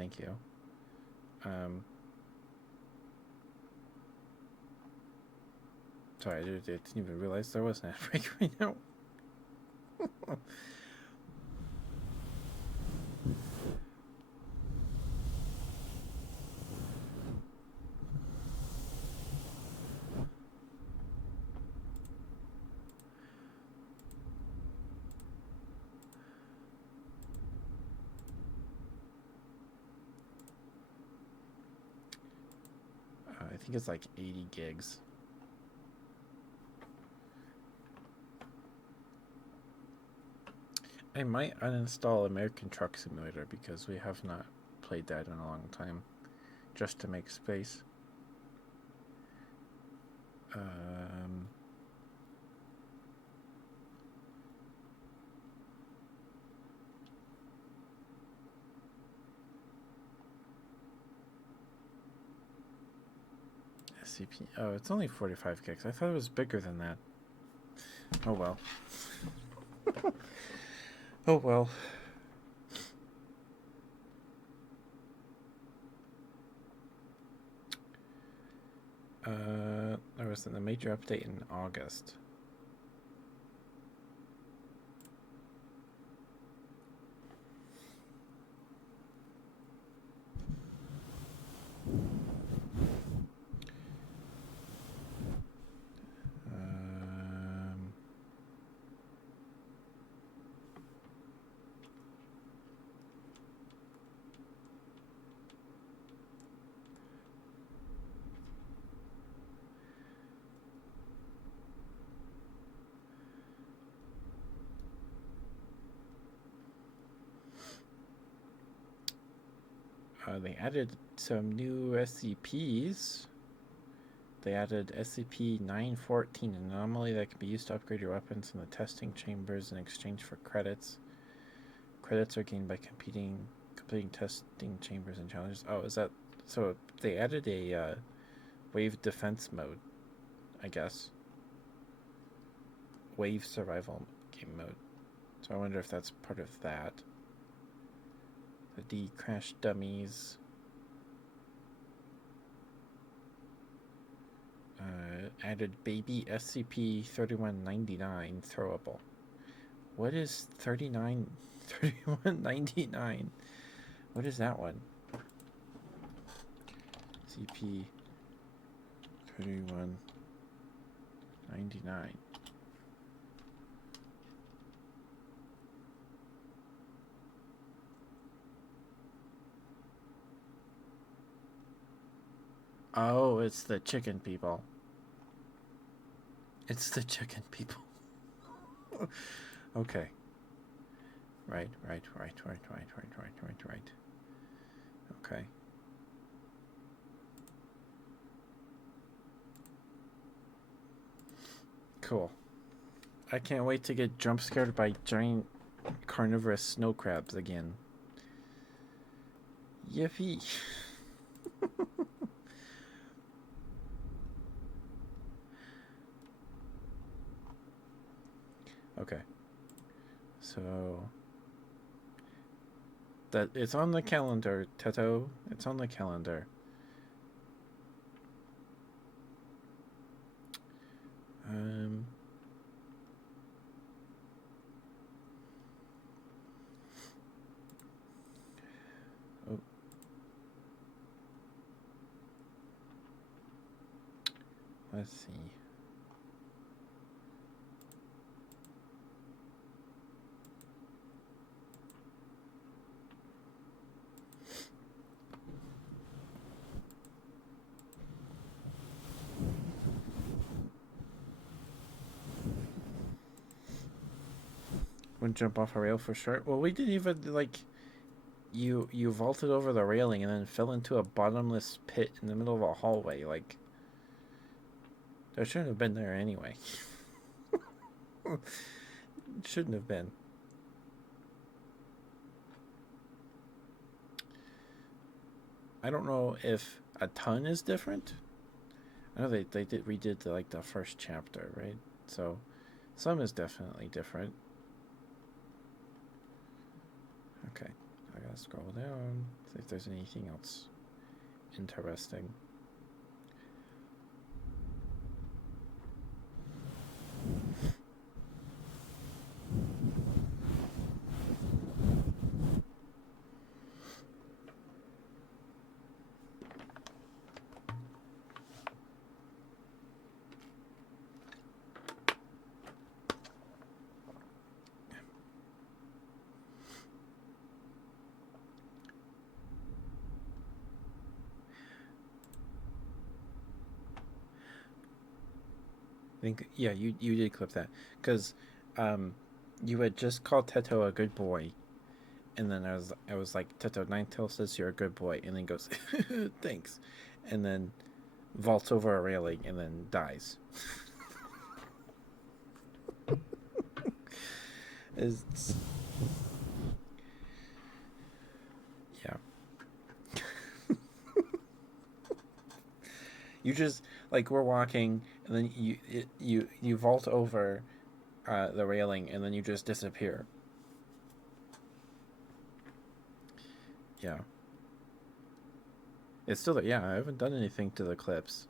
Sorry, I didn't even realize there was an ad break right now. I think it's like 80 gigs. I might uninstall American Truck Simulator because we have not played that in a long time, just to make space. SCP. Oh, it's only 45 gigs. I thought it was bigger than that. Oh well. Oh well. There was a major update in August. They added some new SCPs. They added SCP-914, an anomaly that can be used to upgrade your weapons in the testing chambers in exchange for credits. Credits are gained by completing testing chambers and challenges. Oh, is that... So they added a wave defense mode, I guess. Wave survival game mode. So I wonder if that's part of that. The D-Crash dummies. Added baby SCP-3199 throwable. What is 3199? What is that one? SCP-3199. Oh, it's the chicken people. It's the chicken people. Okay. Right. Okay. Cool. I can't wait to get jump scared by giant carnivorous snow crabs again. Yippee. Okay. So that it's on the calendar, Teto. It's on the calendar. Um oh, let's see. Wouldn't jump off a rail for sure. Well, we didn't even like you vaulted over the railing and then fell into a bottomless pit in the middle of a hallway. Like there shouldn't have been there anyway. Shouldn't have been. I don't know if a ton is different. I know they did redid like the first chapter, right? So some is definitely different. Okay, I gotta scroll down, see if there's anything else interesting. I think yeah, you did clip that because um, you had just called Teto a good boy, and then I was like Teto Ninetale says you're a good boy, and then goes thanks, and then vaults over a railing and then dies. It's yeah. You just like we're walking and then you vault over the railing and then you just disappear. Yeah, it's still there. Yeah, I haven't done anything to the clips.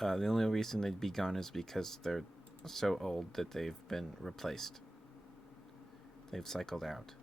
The only reason they'd be gone is because they're so old that they've been replaced. They've cycled out.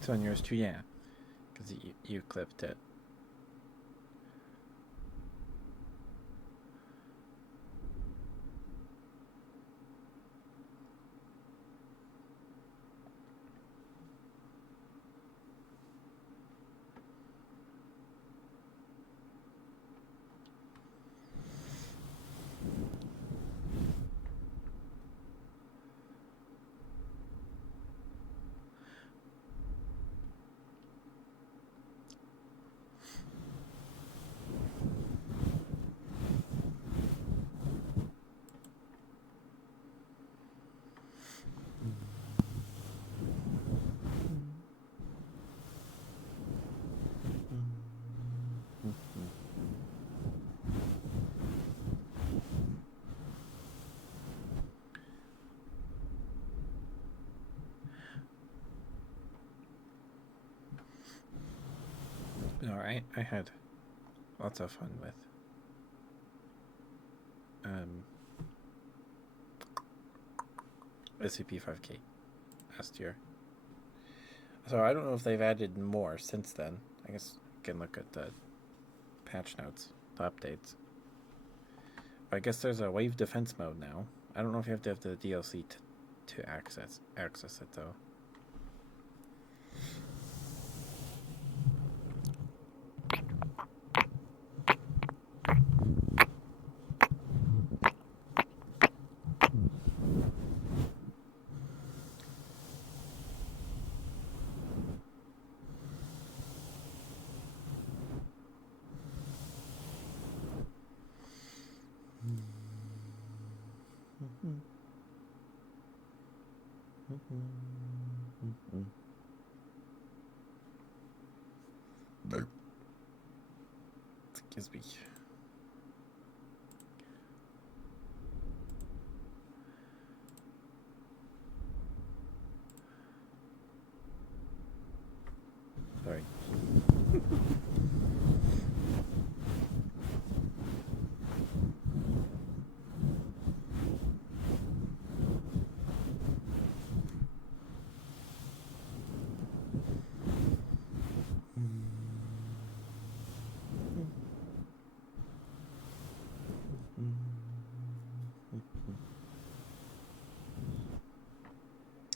It's on yours too, yeah, because you clipped it. No, I had lots of fun with SCP-5K last year. So I don't know if they've added more since then. I guess you can look at the patch notes, the updates. But I guess there's a wave defense mode now. I don't know if you have to have the DLC to access it though. Excuse me. Sorry.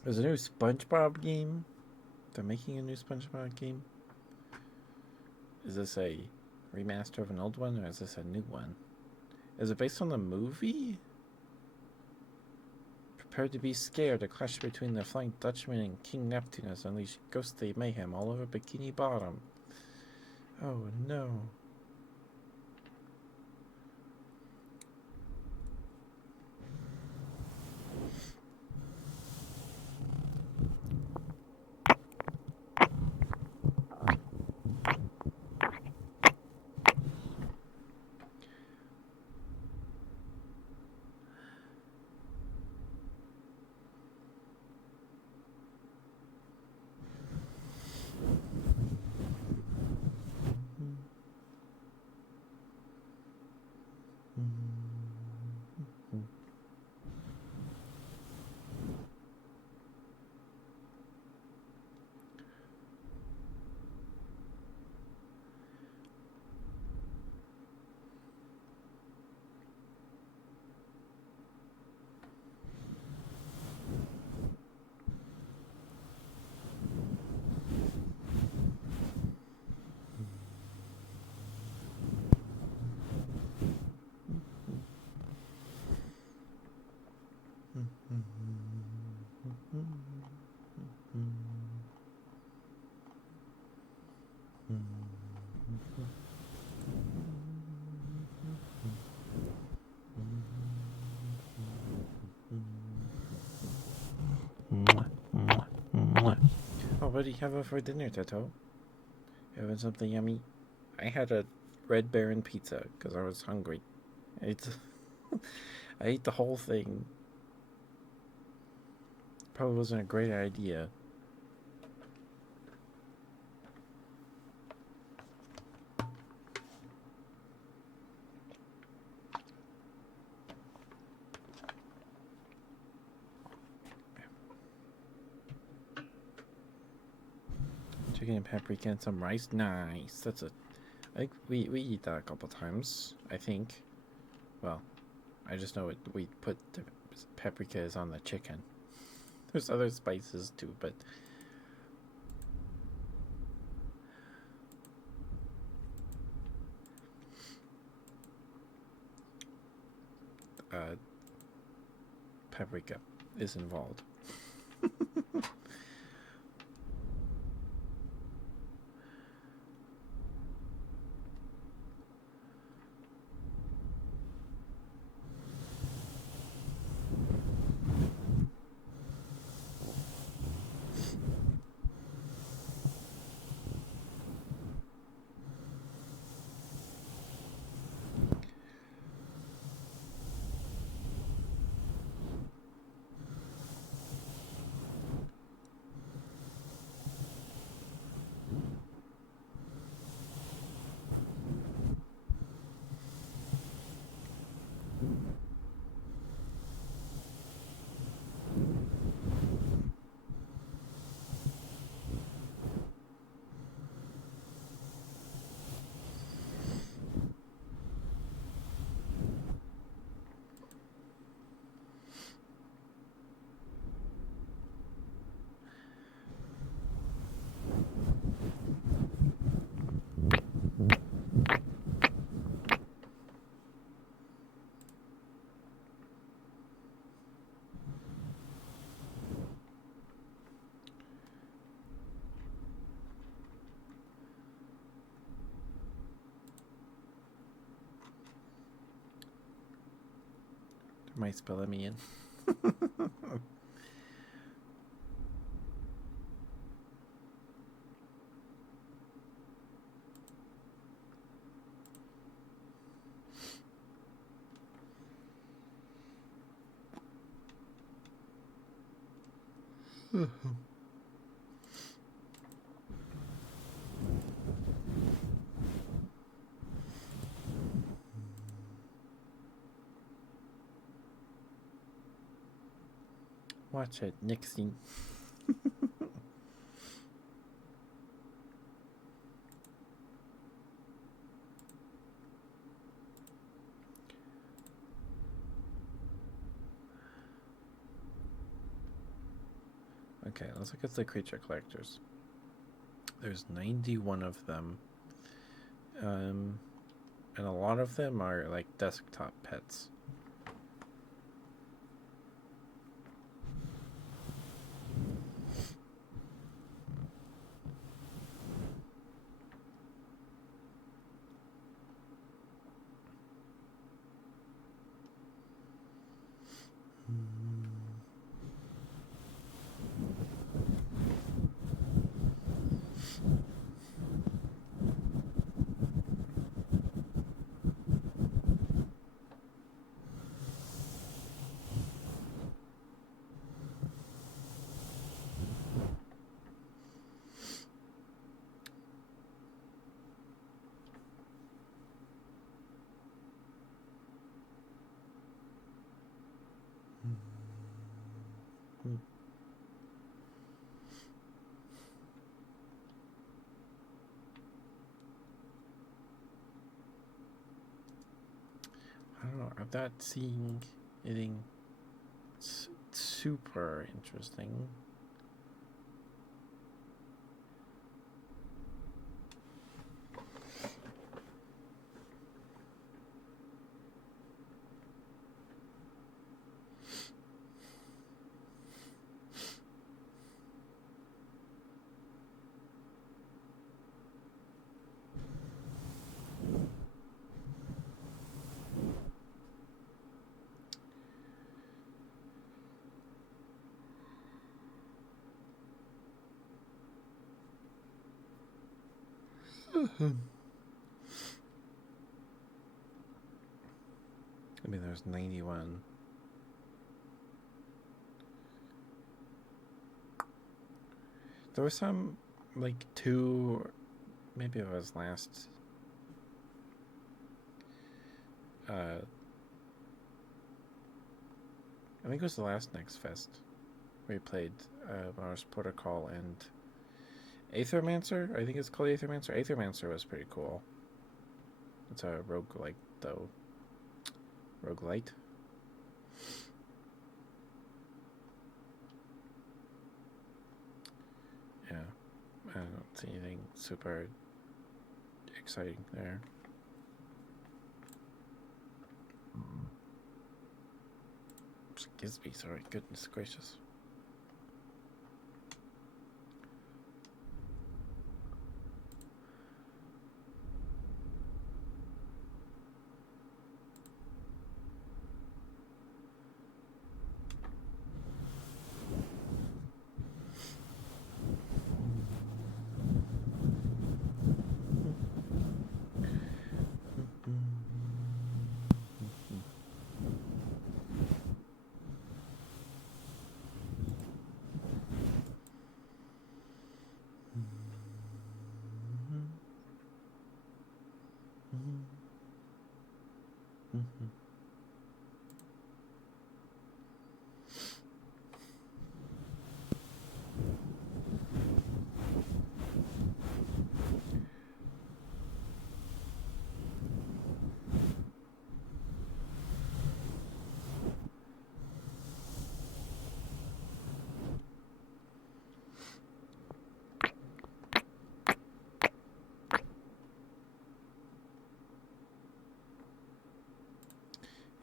There's a new SpongeBob game. They're making a new SpongeBob game. Is this a remaster of an old one, or is this a new one? Is it based on the movie? Prepare to be scared. A clash between the Flying Dutchman and King Neptune has unleashed ghostly mayhem all over Bikini Bottom. Oh no. Oh, what do you have for dinner, Toto? Having something yummy? I had a Red Baron pizza because I was hungry. I ate the whole thing. Probably wasn't a great idea. Chicken and paprika and some rice. Nice. That's a. I think we eat that a couple times. I think. Well, I just know it. We put the paprika is on the chicken. There's other spices too, but paprika is involved. My Spellimian. Watch it, Nixie. Okay, let's look at the creature collectors. There's 91 of them. And a lot of them are like desktop pets. I don't know. I'm not seeing anything super interesting. I mean, there's 91. There was some, like, two, maybe it was last, I think it was the last Next Fest. We played Mars Protocol and Aethermancer. I think it's called Aethermancer. Aethermancer was pretty cool. It's a roguelike, though. Roguelite. Yeah. I don't see anything super exciting there. Excuse me, sorry. Goodness gracious.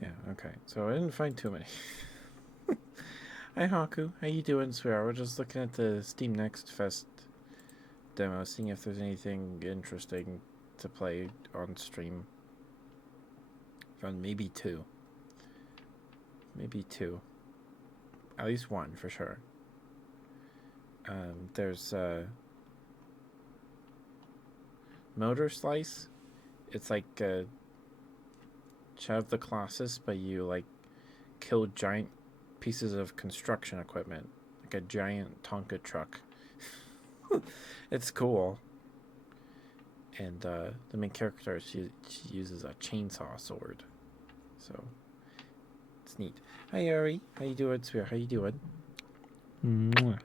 Yeah, okay. So I didn't find too many. Hi Haku, how you doing, sweetheart? We're just looking at the Steam Next Fest demo, seeing if there's anything interesting to play on stream. Found maybe two. maybe two. At least one for sure. There's Motor Slice. It's like Shadow of the Colossus, but you like kill giant pieces of construction equipment, like a giant Tonka truck. It's cool. And the main character, she uses a chainsaw sword, so it's neat. Hi Ari, how you doing, sweetheart? How you doing? Mwah.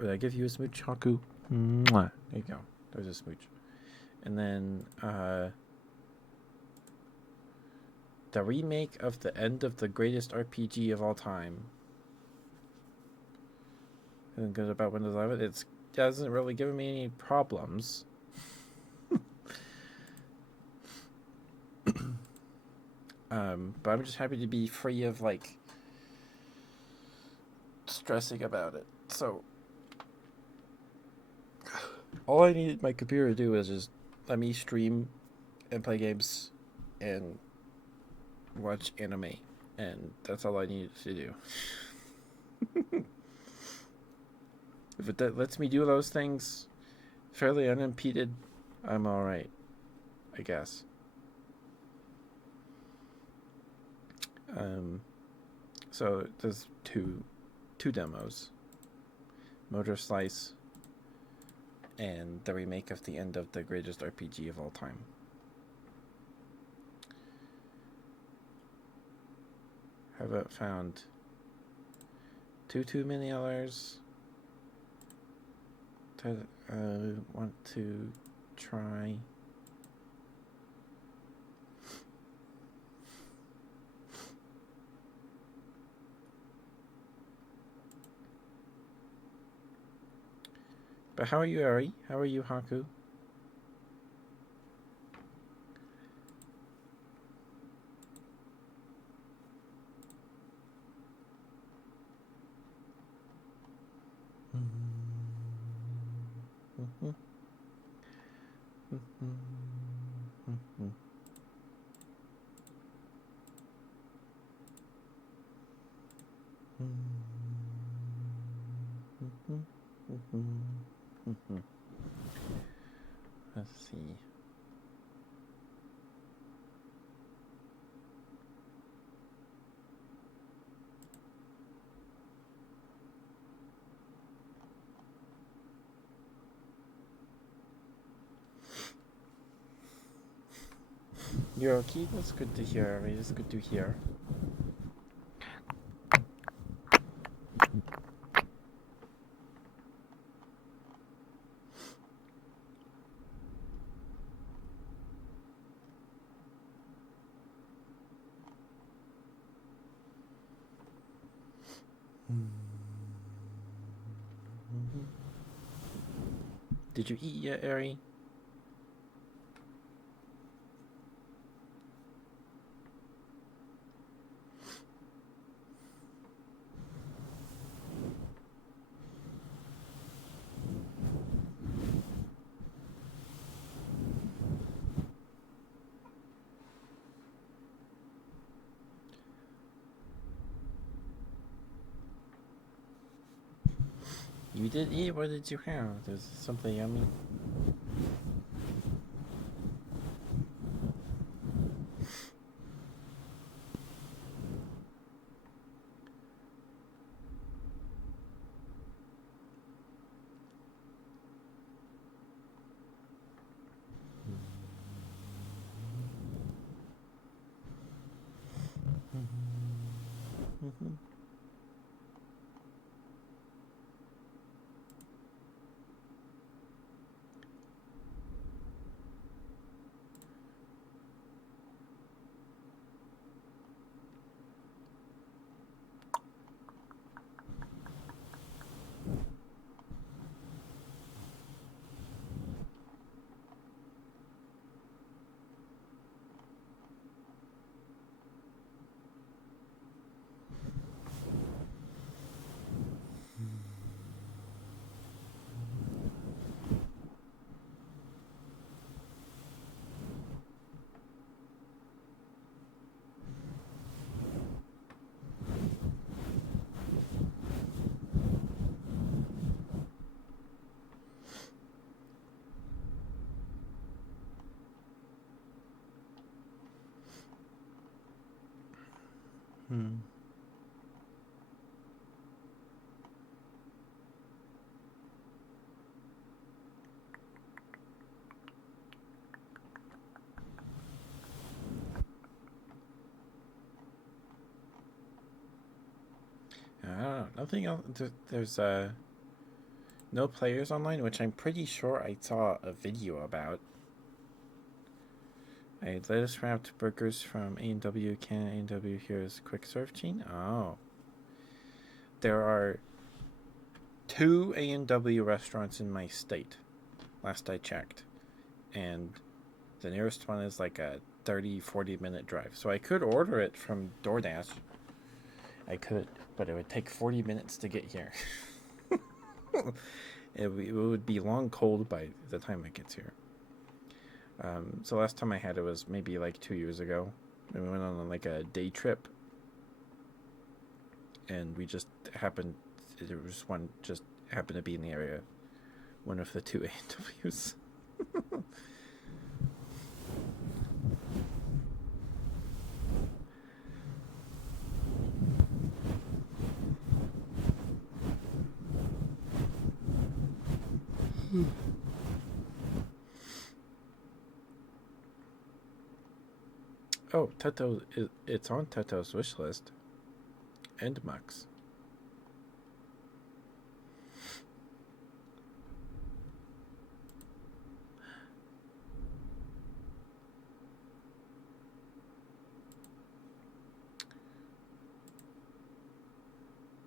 Did I give you a smooch, Haku? Mwah. There you go. There's a smooch. And then the remake of the end of the greatest RPG of all time. And good about Windows 11. It hasn't really given me any problems. But I'm just happy to be free of like stressing about it. So all I need my computer to do is just let me stream and play games and watch anime, and that's all I need to do. If it lets me do those things fairly unimpeded, I'm alright, I guess. So there's two demos. Motor Slice and the remake of the end of the greatest RPG of all time. Haven't found too many others that I want to try. But how are you, Ari? How are you, Haku? Let's see. You're okay? That's good to hear. It's good to hear. Did you eat yet, Ari? You did eat? What did you have? There's something yummy. Hmm. I don't know. Nothing else. There's no players online, which I'm pretty sure I saw a video about. A lettuce wrapped burgers from A&W. Can A&W here's quick serve chain? Oh, there are 2 A&W restaurants in my state. Last I checked, and the nearest one is like a 30-40 minute drive. So I could order it from DoorDash. I could, but it would take 40 minutes to get here. It would be long cold by the time it gets here. So last time I had it was maybe like 2 years ago. And we went on like a day trip, and we just happened. There was one just happened to be in the area. One of the 2 A&Ws. Oh, Teto, it's on Teto's wish list. And Mux.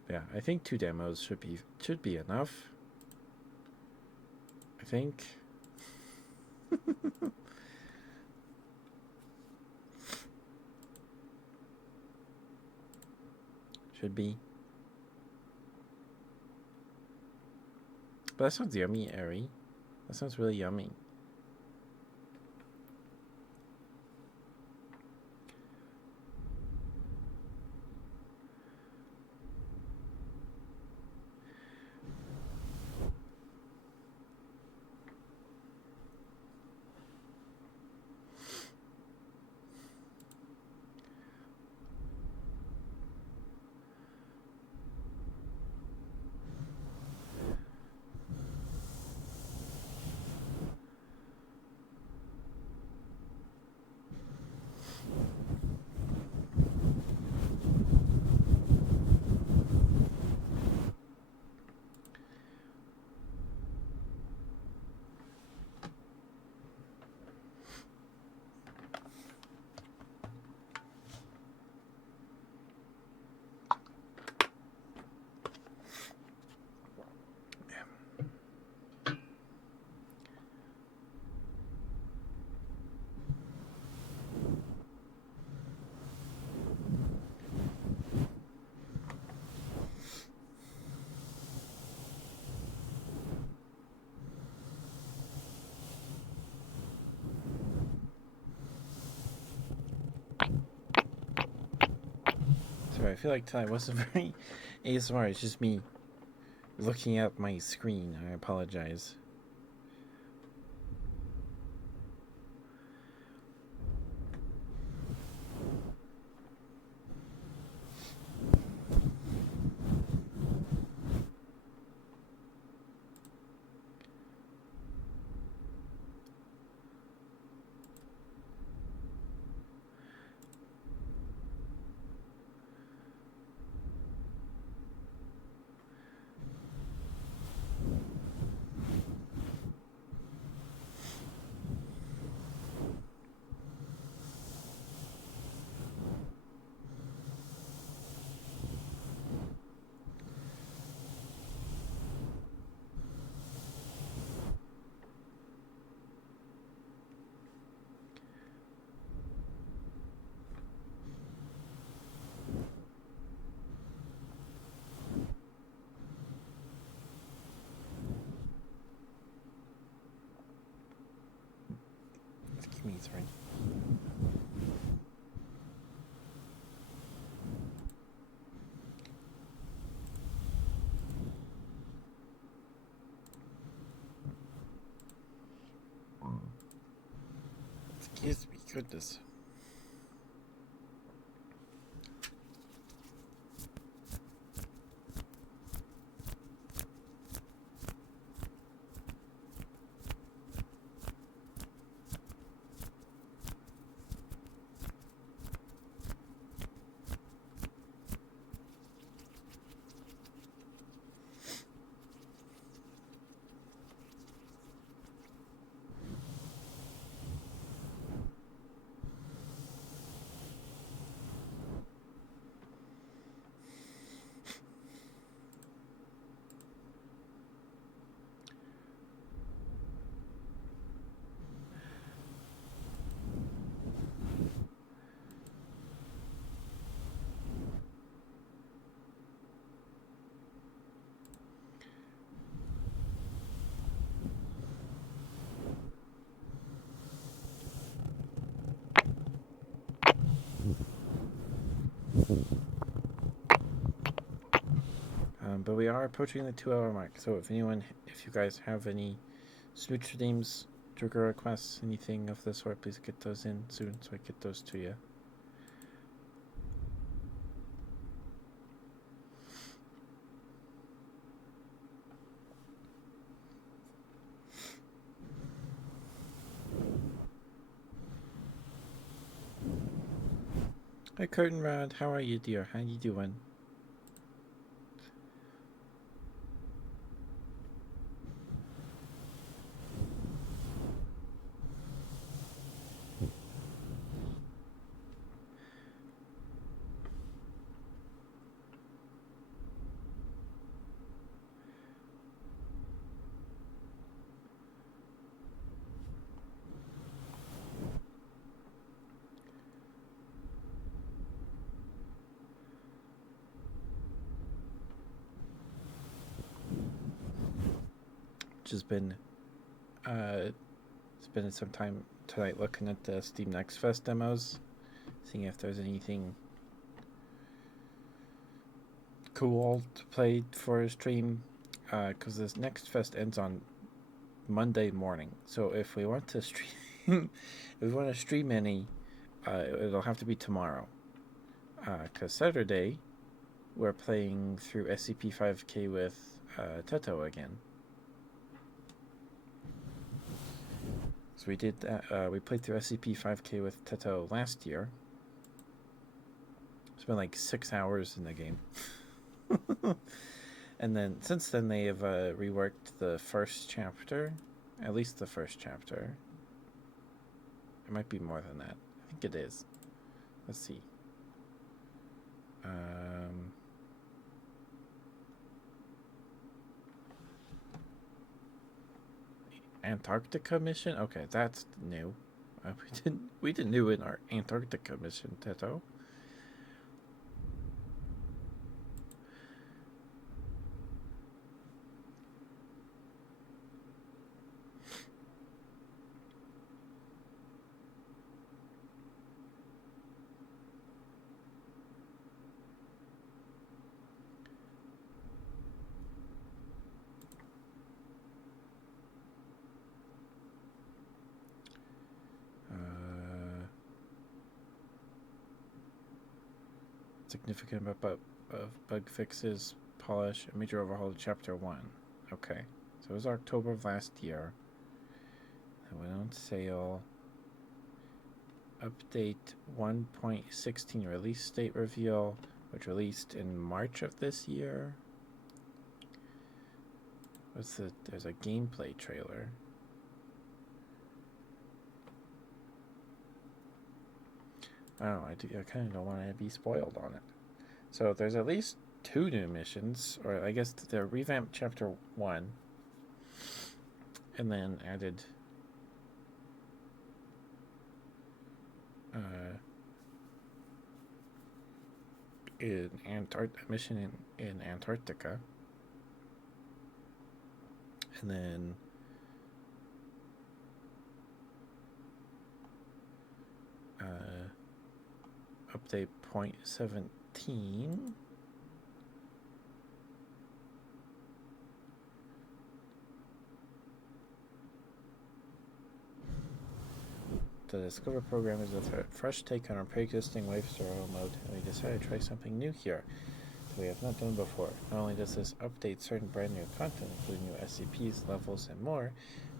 Yeah, I think 2 demos should be enough. I think. Should be. But that sounds yummy, Ari. That sounds really yummy. Sorry, I feel like tonight wasn't very ASMR. It's just me looking at my screen. I apologize. Give me 3. Excuse me, goodness. But we are approaching the 2 hour mark. So if you guys have any Smooch redeems, trigger requests, anything of the sort, please get those in soon so I get those to you. Hi, Curtain Rod. How are you, dear? How you doing? Just been spending some time tonight looking at the Steam Next Fest demos, seeing if there's anything cool to play for a stream. Because this Next Fest ends on Monday morning, so if we want to stream, if we want to stream any, it'll have to be tomorrow. Because Saturday, we're playing through SCP-5K with Teto again. So we did that. We played through SCP-5K with Teto last year. It's been like 6 hours in the game. And then since then they have reworked the first chapter, at least the first chapter. It might be more than that. I think it is. Let's see. Antarctica mission? Okay, that's new. We didn't do in our Antarctica mission, Teto. Significant of bug fixes, polish, a major overhaul to Chapter 1. Okay, so it was October of last year. It went on sale. Update 1.16 release date reveal, which released in March of this year. There's a gameplay trailer. I don't know, I kind of don't want to be spoiled on it. So there's at least 2 new missions, or I guess they're revamped Chapter 1, and then added mission in Antarctica, and then update 0.17. The Discover program is a fresh take on our pre-existing Wave Survival mode, and we decided to try something new here that we have not done before. Not only does this update certain brand new content, including new SCPs, levels, and more,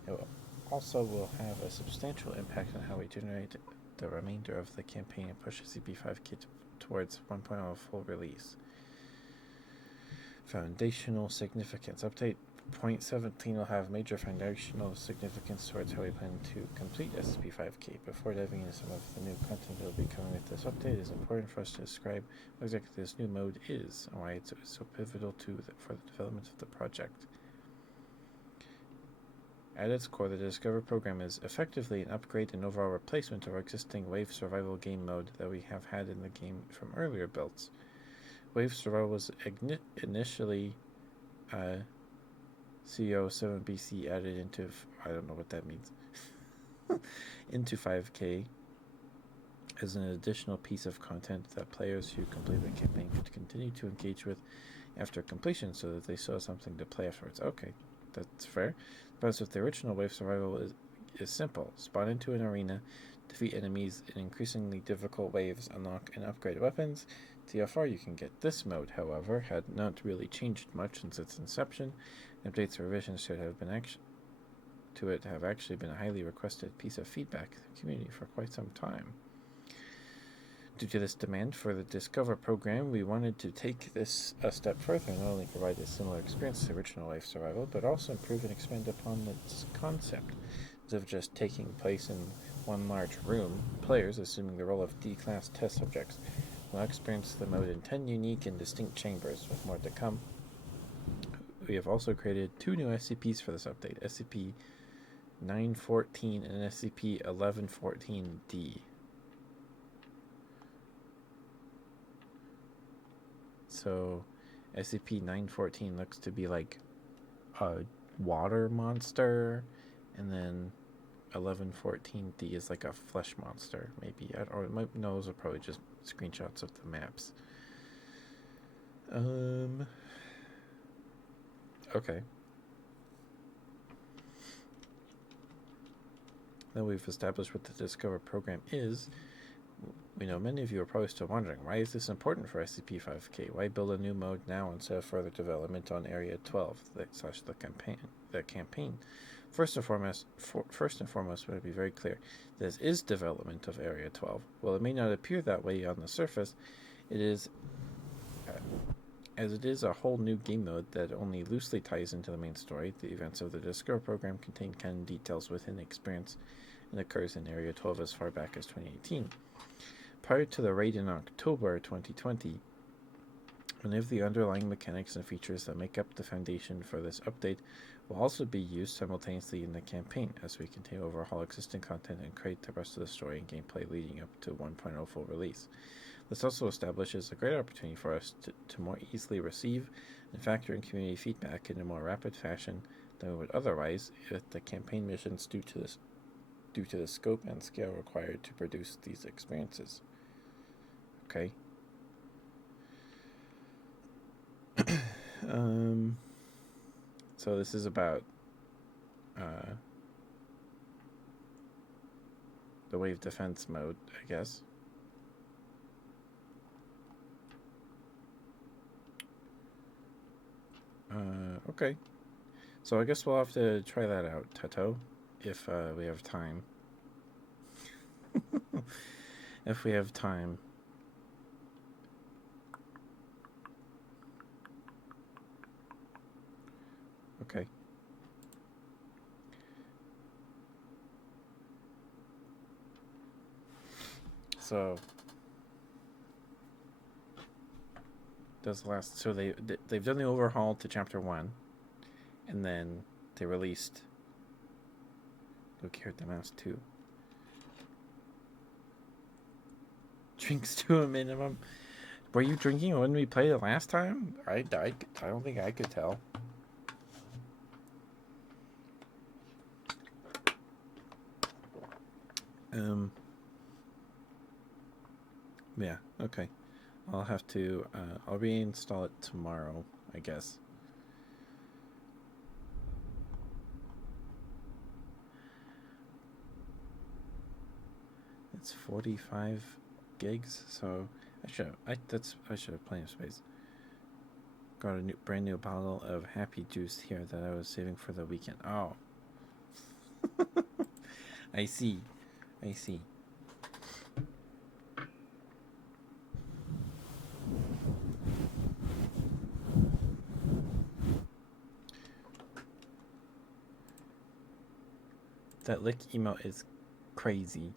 it also will have a substantial impact on how we generate the remainder of the campaign and push SCP-5K towards 1.0 full release. Foundational significance. Update 0.17 will have major foundational significance towards how we plan to complete SCP-5K. Before diving into some of the new content that will be coming with this update, it is important for us to describe what exactly this new mode is and why it's so pivotal for the development of the project. At its core, the Discover program is effectively an upgrade and overall replacement of our existing Wave Survival game mode that we have had in the game from earlier builds. Wave Survival was initially CO7BC added into, I don't know what that means, into 5K as an additional piece of content that players who complete the campaign could continue to engage with after completion so that they saw something to play afterwards. Okay, that's fair. But with the original Wave Survival is simple. Spawn into an arena, defeat enemies in increasingly difficult waves, unlock and upgrade weapons. TFR you can get. This mode, however, had not really changed much since its inception. Updates or revisions should have actually been a highly requested piece of feedback in the community for quite some time. Due to this demand for the Discover program, we wanted to take this a step further and not only provide a similar experience to original Wave Survival, but also improve and expand upon its concept. Instead of just taking place in one large room, players, assuming the role of D-class test subjects, will experience the mode in 10 unique and distinct chambers, with more to come. We have also created 2 new SCPs for this update, SCP-914 and SCP-1114-D. So, SCP-914 looks to be like a water monster, and then 1114-D is like a flesh monster, maybe. Or no, those are probably just screenshots of the maps. Okay. Now we've established what the Discover program is. We know many of you are probably still wondering, why is this important for SCP-5K? Why build a new mode now instead of further development on Area 12 the campaign? First and foremost, we want to be very clear. This is development of Area 12. While it may not appear that way on the surface, it is, as it is a whole new game mode that only loosely ties into the main story. The events of the Discover program contain canon details within the experience and occurs in Area 12 as far back as 2018. Prior to the raid in October 2020, many of the underlying mechanics and features that make up the foundation for this update will also be used simultaneously in the campaign as we continue to overhaul existing content and create the rest of the story and gameplay leading up to 1.0 full release. This also establishes a great opportunity for us to more easily receive and factor in community feedback in a more rapid fashion than we would otherwise if the campaign missions due to the scope and scale required to produce these experiences. Okay. So this is about the wave defense mode, I guess. Okay. So I guess we'll have to try that out, Tato, if we have time. If we have time. Okay. So so they've done the overhaul to chapter 1, and then they released Look here at the mouse 2. Drinks to a minimum. Were you drinking when we played it last time? I don't think I could tell. Yeah, okay. I'll have to, I'll reinstall it tomorrow, I guess. It's 45 gigs, so I should have plenty of space. Got a brand new bottle of Happy Juice here that I was saving for the weekend. Oh. I see. That lick emote is crazy.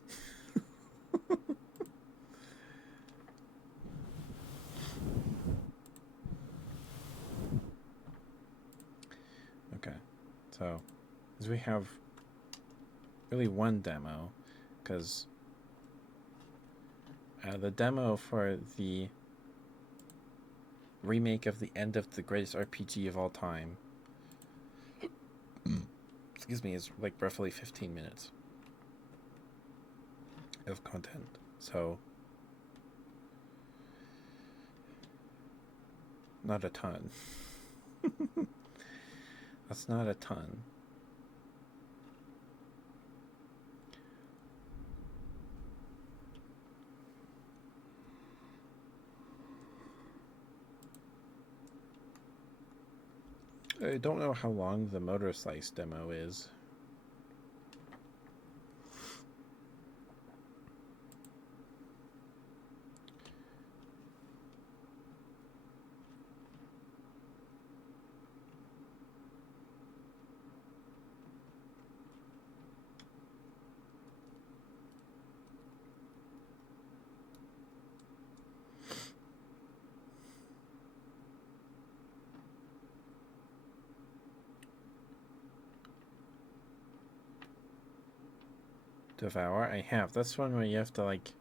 Okay, so as we have really one demo, because the demo for the remake of the End of the Greatest RPG of all time, excuse me, is like roughly 15 minutes of content. So, not a ton. That's not a ton. I don't know how long the Motor Slice demo is. Devour? I have. That's one where you have to, like...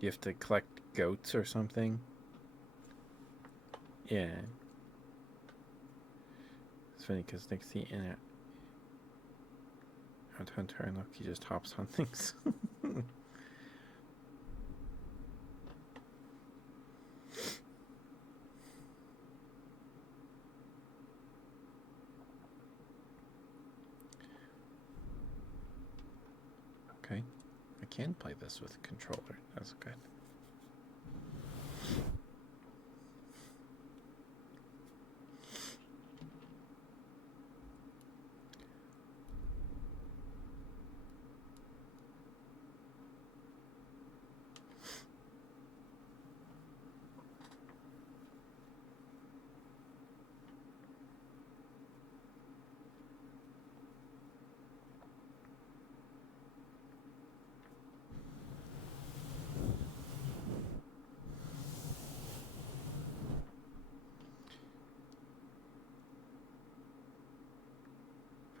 you have to collect goats or something. Yeah. It's funny because Nixie in it. Hunter and Loki just hops on things. Okay. I can play this with a controller. That's good.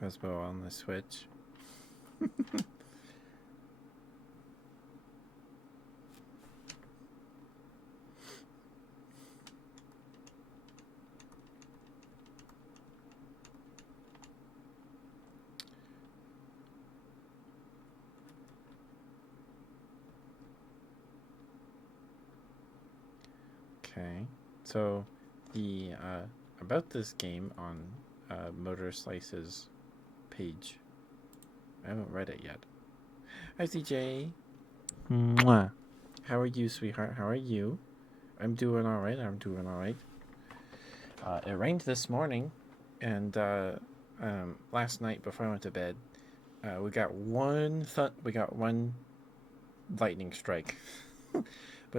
Fezbo on the Switch. Okay. So, the about this game on Motor Slice's page. I haven't read it yet. Hi, CJ. Mwah. How are you, sweetheart? How are you? I'm doing all right. It rained this morning, and last night before I went to bed, we got one lightning strike, but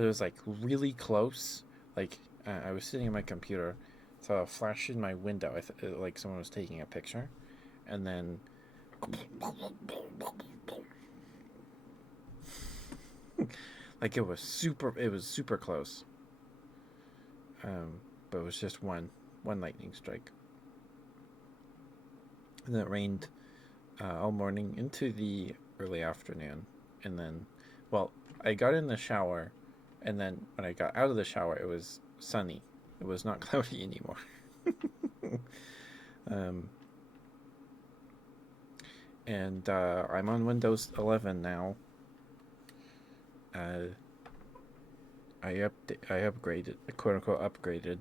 it was like really close. Like I was sitting at my computer, saw a flash in my window. Like someone was taking a picture, and then like it was super close. But it was just one lightning strike, and then it rained all morning into the early afternoon, and then, well, I got in the shower, and then when I got out of the shower, it was sunny. It was not cloudy anymore. And I'm on Windows 11 now. I upgraded, quote unquote upgraded.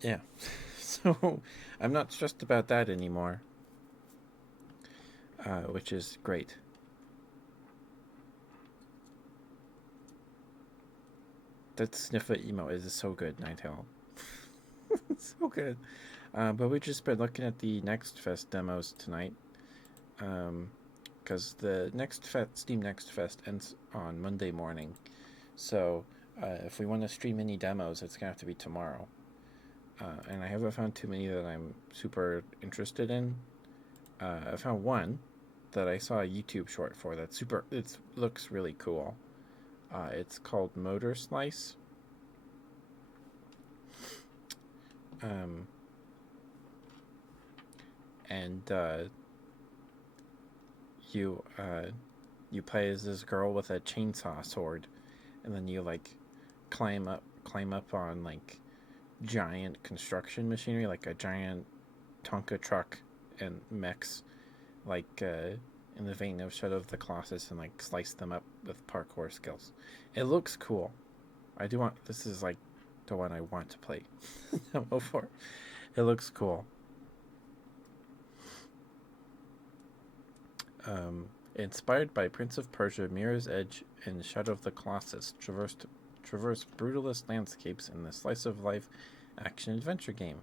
Yeah, so I'm not stressed about that anymore, which is great. That sniffer emo is so good, Ninetale. So good. But we've just been looking at the Next Fest demos tonight. Because the Steam Next Fest ends on Monday morning. So if we want to stream any demos, it's going to have to be tomorrow. And I haven't found too many that I'm super interested in. I found one that I saw a YouTube short for that's it looks really cool. It's called Motor Slice. And you play as this girl with a chainsaw sword, and then you like climb up on like giant construction machinery, like a giant Tonka truck and mechs, like in the vein of Shadow of the Colossus, and like slice them up with parkour skills. It looks cool. I do want. This is like the one I want to play demo for. It looks cool. Inspired by Prince of Persia, Mirror's Edge, and Shadow of the Colossus, traverse brutalist landscapes in the slice of life action adventure game.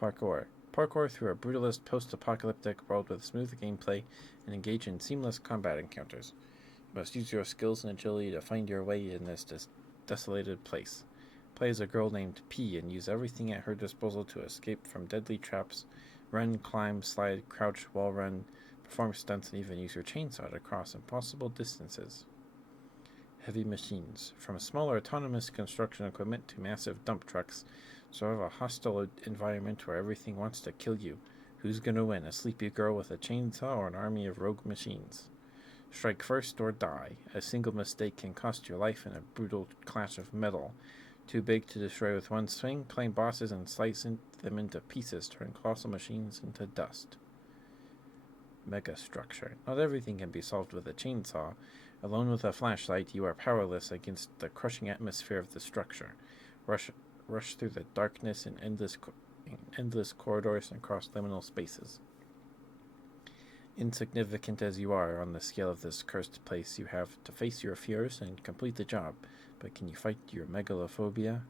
Parkour. Parkour through a brutalist post apocalyptic world with smooth gameplay and engage in seamless combat encounters. You must use your skills and agility to find your way in this desolated place. Play as a girl named P and use everything at her disposal to escape from deadly traps, run, climb, slide, crouch, wall run, perform stunts, and even use your chainsaw to cross impossible distances. Heavy machines. From smaller autonomous construction equipment to massive dump trucks, sort of a hostile environment where everything wants to kill you. Who's gonna win, a sleepy girl with a chainsaw or an army of rogue machines? Strike first or die. A single mistake can cost your life in a brutal clash of metal. Too big to destroy with one swing, claim bosses and slice them into pieces, turn colossal machines into dust. Mega structure. Not everything can be solved with a chainsaw. Alone with a flashlight, you are powerless against the crushing atmosphere of the structure. Rush through the darkness in endless corridors and across liminal spaces. Insignificant as you are on the scale of this cursed place, you have to face your fears and complete the job. But can you fight your megalophobia?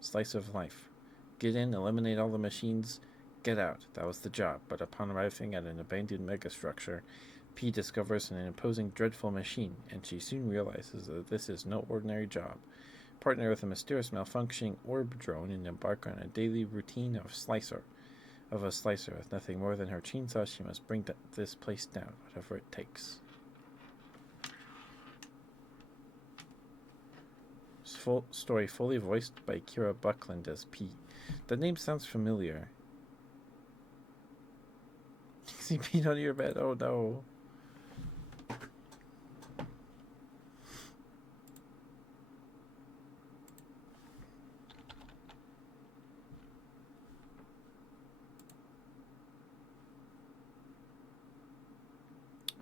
Slice of life. Get in, eliminate all the machines, get out. That was the job. But upon arriving at an abandoned megastructure, P discovers an imposing, dreadful machine, and she soon realizes that this is no ordinary job. Partner with a mysterious malfunctioning orb drone and embark on a daily routine of a slicer. With nothing more than her chainsaw, she must bring this place down, whatever it takes. Full story fully voiced by Kira Buckland as P. The name sounds familiar. See Pete on your bed? Oh no.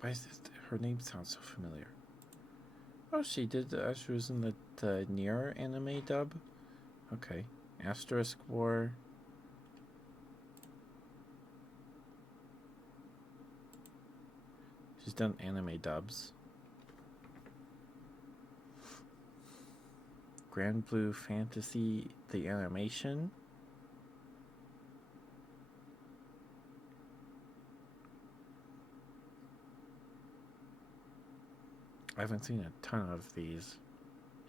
Why is this? Her name sounds so familiar. Oh, she did. She was in the Nier anime dub. Okay. Asterisk War. She's done anime dubs. Grand Blue Fantasy, the animation. I haven't seen a ton of these.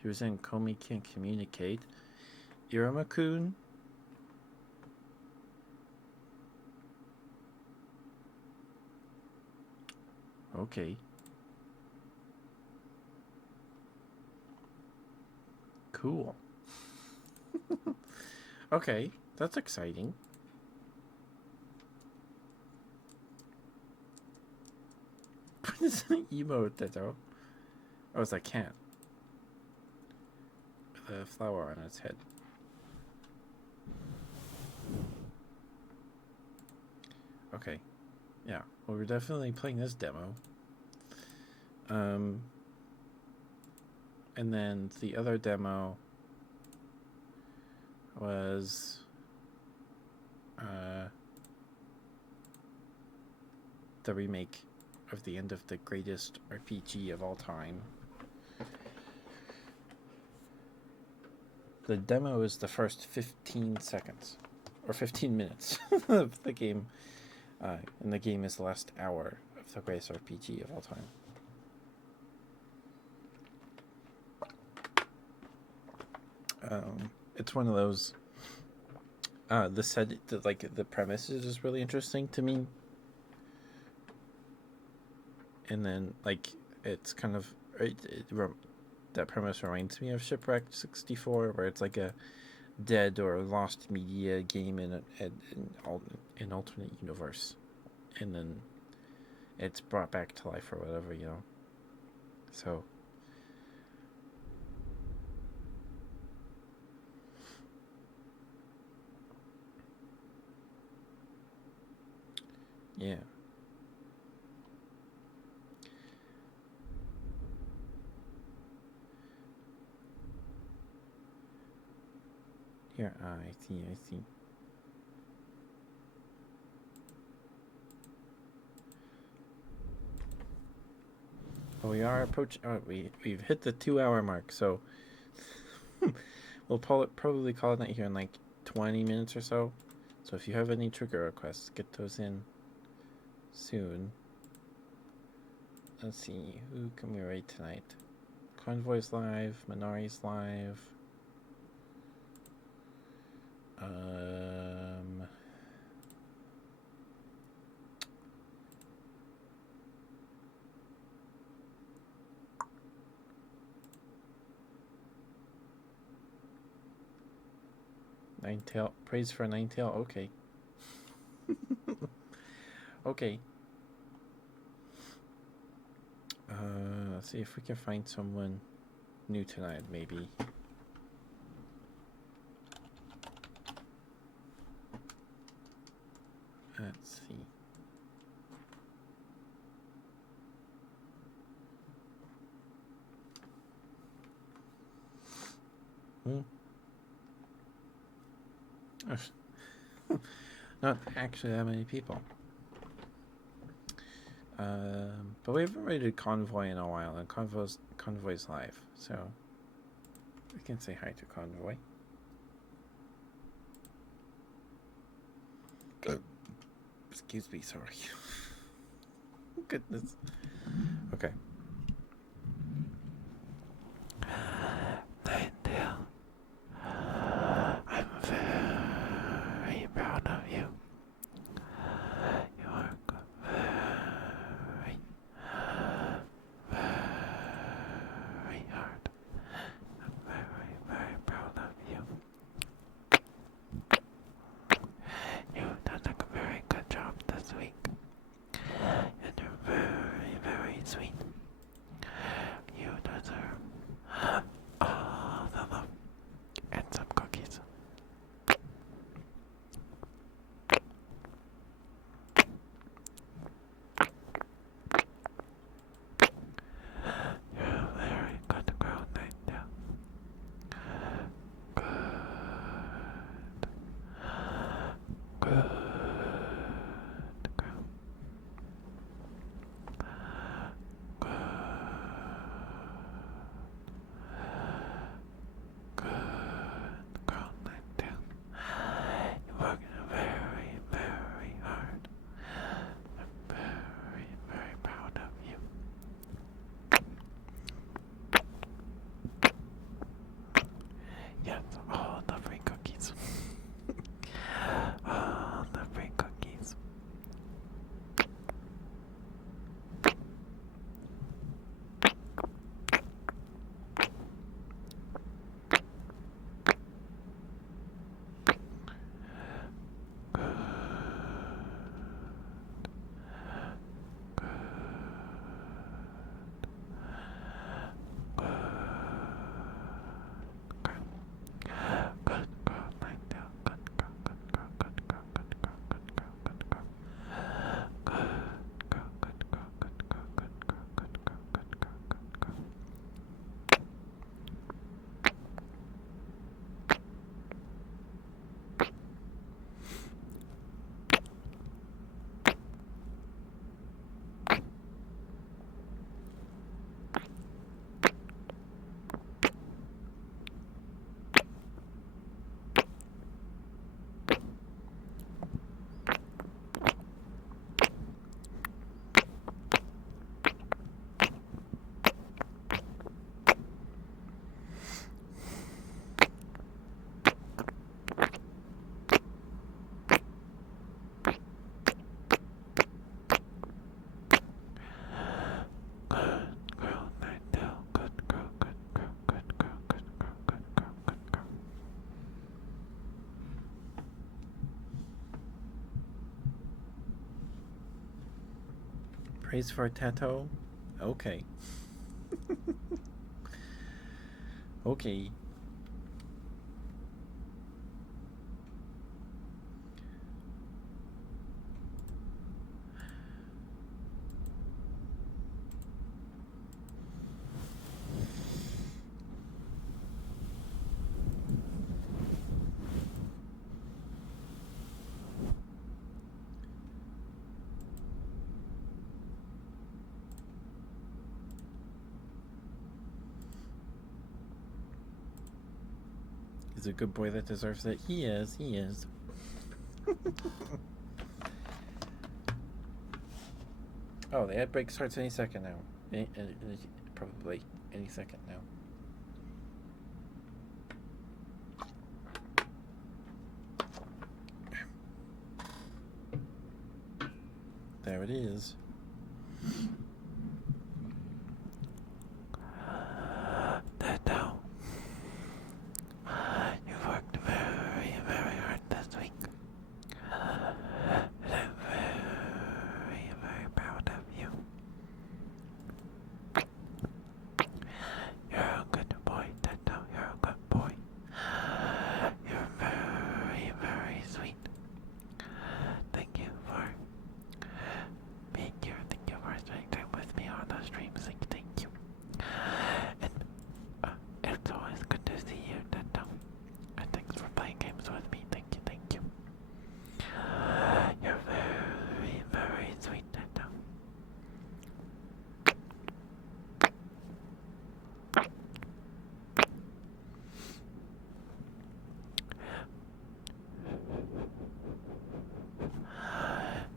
She was in Komi Can't Communicate. Iruma-kun. Okay. Cool. Okay, that's exciting. What is an emote though? Oh, it's a cat. With a flower on its head. Okay. Yeah. Well, we're definitely playing this demo. And then the other demo was the remake of the end of the greatest RPG of all time. The demo is the first 15 seconds or 15 minutes of the game, and the game is the last hour of the greatest RPG of all time. It's one of those. The premise is just really interesting to me, and then it's kind of that premise reminds me of Shipwreck 64, where it's like a dead or lost media game in an alternate universe, and then it's brought back to life or whatever, you know. So yeah. Here, I see, I see. Well, we are approaching. We've hit the 2 hour mark, so we'll probably call it night here in like 20 minutes or so. So if you have any trigger requests, get those in soon. Let's see, who can we raid tonight? Convoy's live, Minari's live. Ninetail, praise for Ninetail. Okay. Okay. Let's see if we can find someone new tonight, maybe. Let's see. Not actually that many people. But we haven't rated Convoy in a while, and Convoy's live, so we can say hi to Convoy. Excuse me, sorry. Goodness. Okay. Ninetail, I'm very proud of you. You are very, very hard. I'm very, very proud of you. You've done a very good job this week. And you're very, very sweet. Praise for Tato? Okay. Okay. He's a good boy that deserves it. He is. He is. Oh, the ad break starts any second now. Probably any second now. There it is. Tato, you've worked very, very hard this week. And I'm very, very proud of you. You're a good boy, Tato. You're a good boy. You're very, very sweet. Thank you for being here. Thank you for spending time with me on the stream. Thank you. And it's always good to see you, Tato. And thanks for playing games with me. Thank you, thank you. You're very, very sweet, Tato.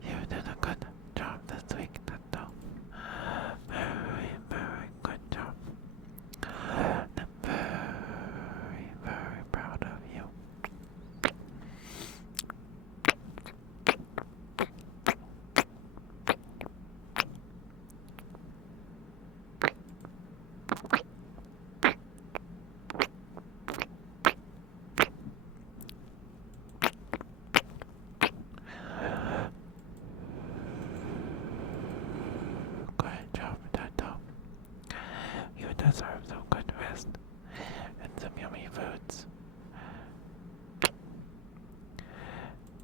You did a good job this week, Tato. Very, very good job. I'm very, very proud of you. Good job, Tato. You deserve some good rest and some yummy foods.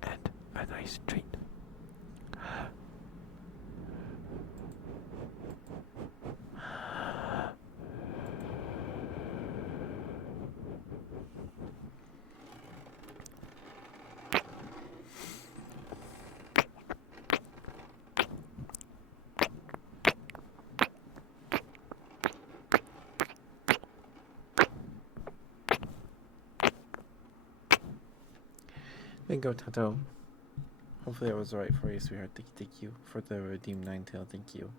And a nice treat. Bingo, Tato. Hopefully that was alright for you, sweetheart. Thank you for the redeemed Ninetale. Thank you.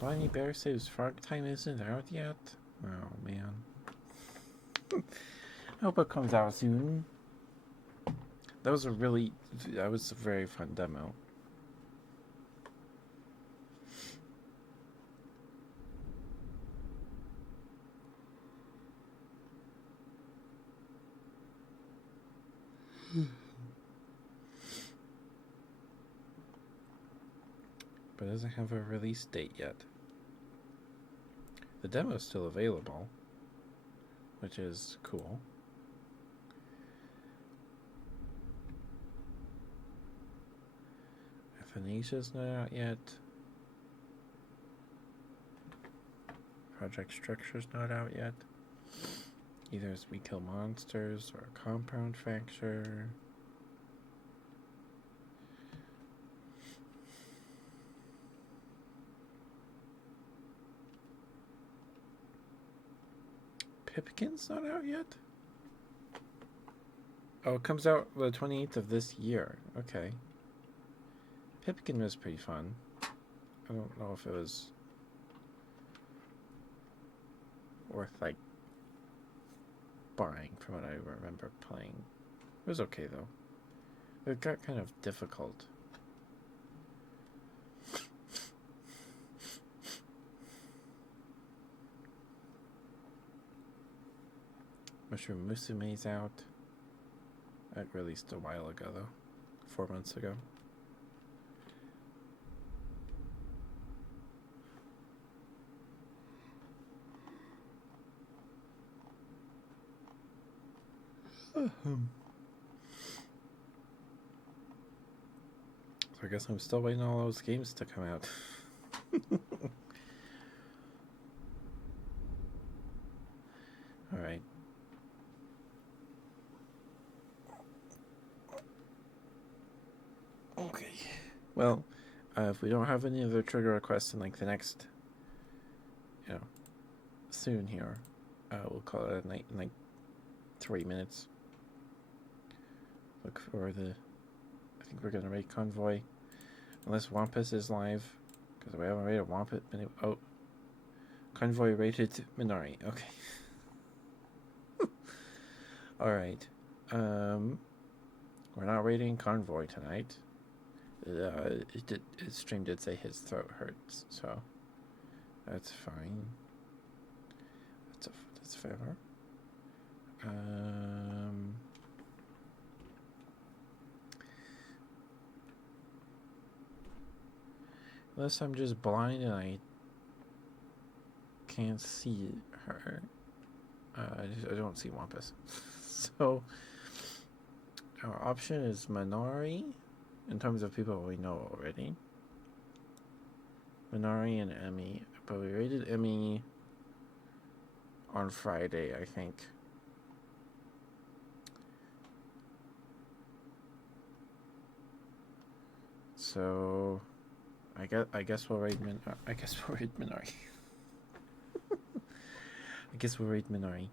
Bonnie Bear says Frog Time isn't out yet? Oh, man. I hope it comes out soon. That was a very fun demo. but it doesn't have a release date yet. The demo is still available, which is cool. Phanasia's not out yet. Project Structure's not out yet. Either as We Kill Monsters or Compound Fracture. Pipkin's not out yet? Oh, it comes out the 28th of this year. Okay. Pipkin was pretty fun. I don't know if it was worth, like, buying from what I remember playing. It was okay, though. It got kind of difficult. Mushroom Musume's out. That released a while ago, though. 4 months ago. So I guess I'm still waiting on all those games to come out. Alright. Okay. Well, if we don't have any other trigger requests in like the next, soon here, we'll call it a night in like 3 minutes. Look for the. I think we're gonna raid Convoy, unless Wampus is live, because we haven't raided Wampus. Oh, Convoy rated Minari. Okay. All right. We're not raiding Convoy tonight. His stream did say his throat hurts, so that's fine. That's fair. Unless I'm just blind and I can't see her. I don't see Wampus. So our option is Minari, in terms of people we know already. Minari and Emmy. But we rated Emmy on Friday, I think. So I guess we'll raid Minari. I guess we'll raid Minari.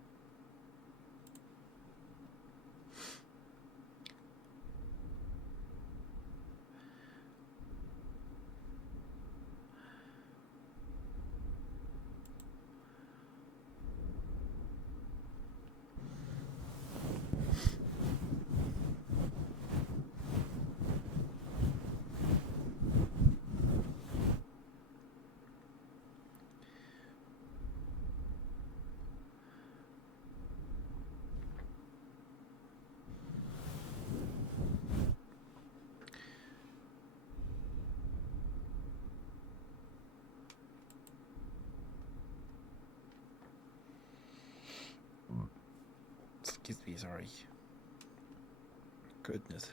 Excuse me, sorry. Goodness.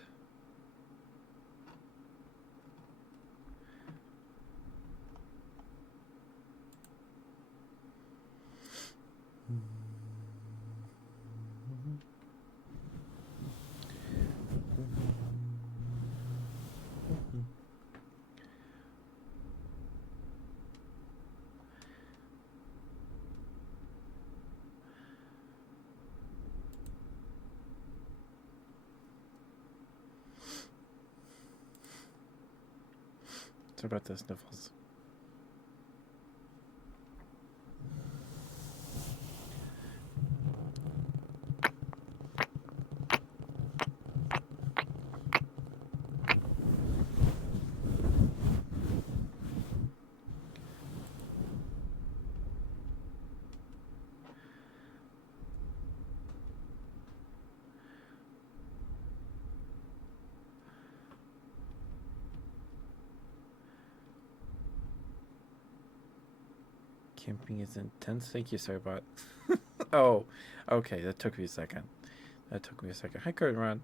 Sorry about the sniffles. Camping is intense. Thank you, Sarbot. Oh, okay. That took me a second. Hi, Curtin Rod.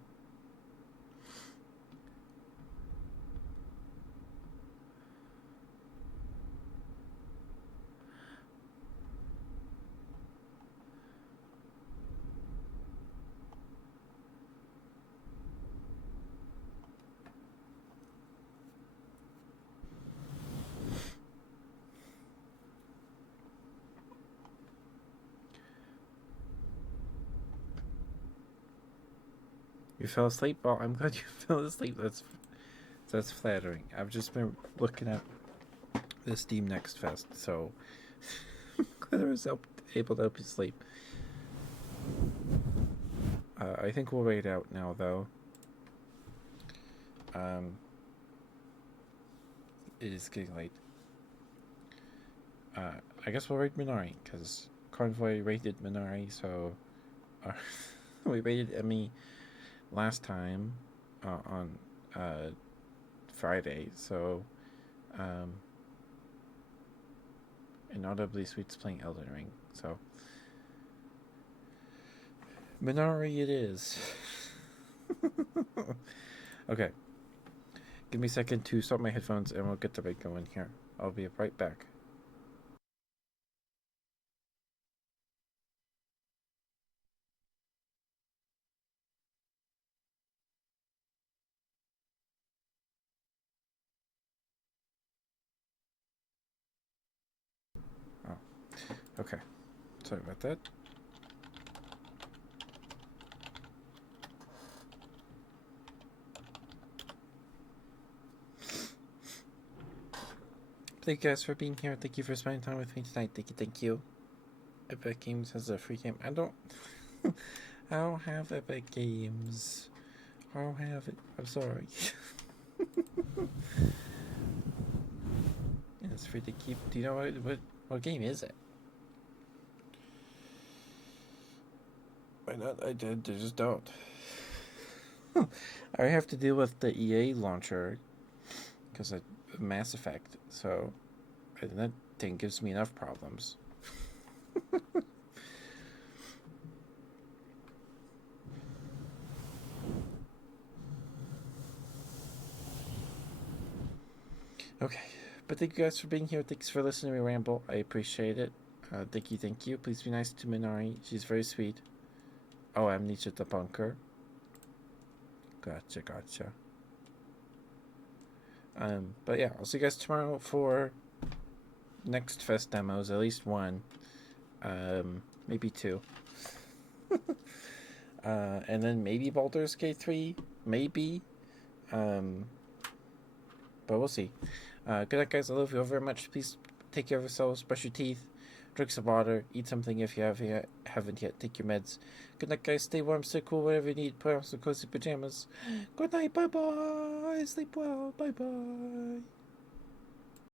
You fell asleep? Well, I'm glad you fell asleep. That's flattering. I've just been looking at the Steam Next Fest, so glad I was able to help you sleep. I think we'll wait out now, though. It is getting late. I guess we'll rate Minari, because Convoy rated Minari, so we rated Emmy last time on Friday, so Inaudibly Sweet's playing Elden Ring, so Minari it is. Okay, give me a second to swap my headphones and we'll get the rate going here. I'll be right back. Oh, okay. Sorry about that. Thank you guys for being here. Thank you for spending time with me tonight. Thank you. Epic Games has a free game. I don't have Epic Games. I don't have it. I'm sorry. It's free to keep. Do you know what game is it? Why not? I just don't. I have to deal with the EA launcher because of Mass Effect. So that thing gives me enough problems. Okay, but thank you guys for being here. Thanks for listening to me ramble. I appreciate it. Thank you. Please be nice to Minari. She's very sweet. Oh, Amnesia the Bunker. Gotcha. But yeah, I'll see you guys tomorrow for Next Fest demos. At least one. Maybe two. And then maybe Baldur's Gate 3. Maybe. But we'll see. Good night, guys. I love you all very much. Please take care of yourselves. Brush your teeth. Drink some water. Eat something if you haven't yet. Take your meds. Good night, guys. Stay warm, stay cool, whatever you need. Put on some cozy pajamas. Good night. Bye-bye. Sleep well. Bye-bye.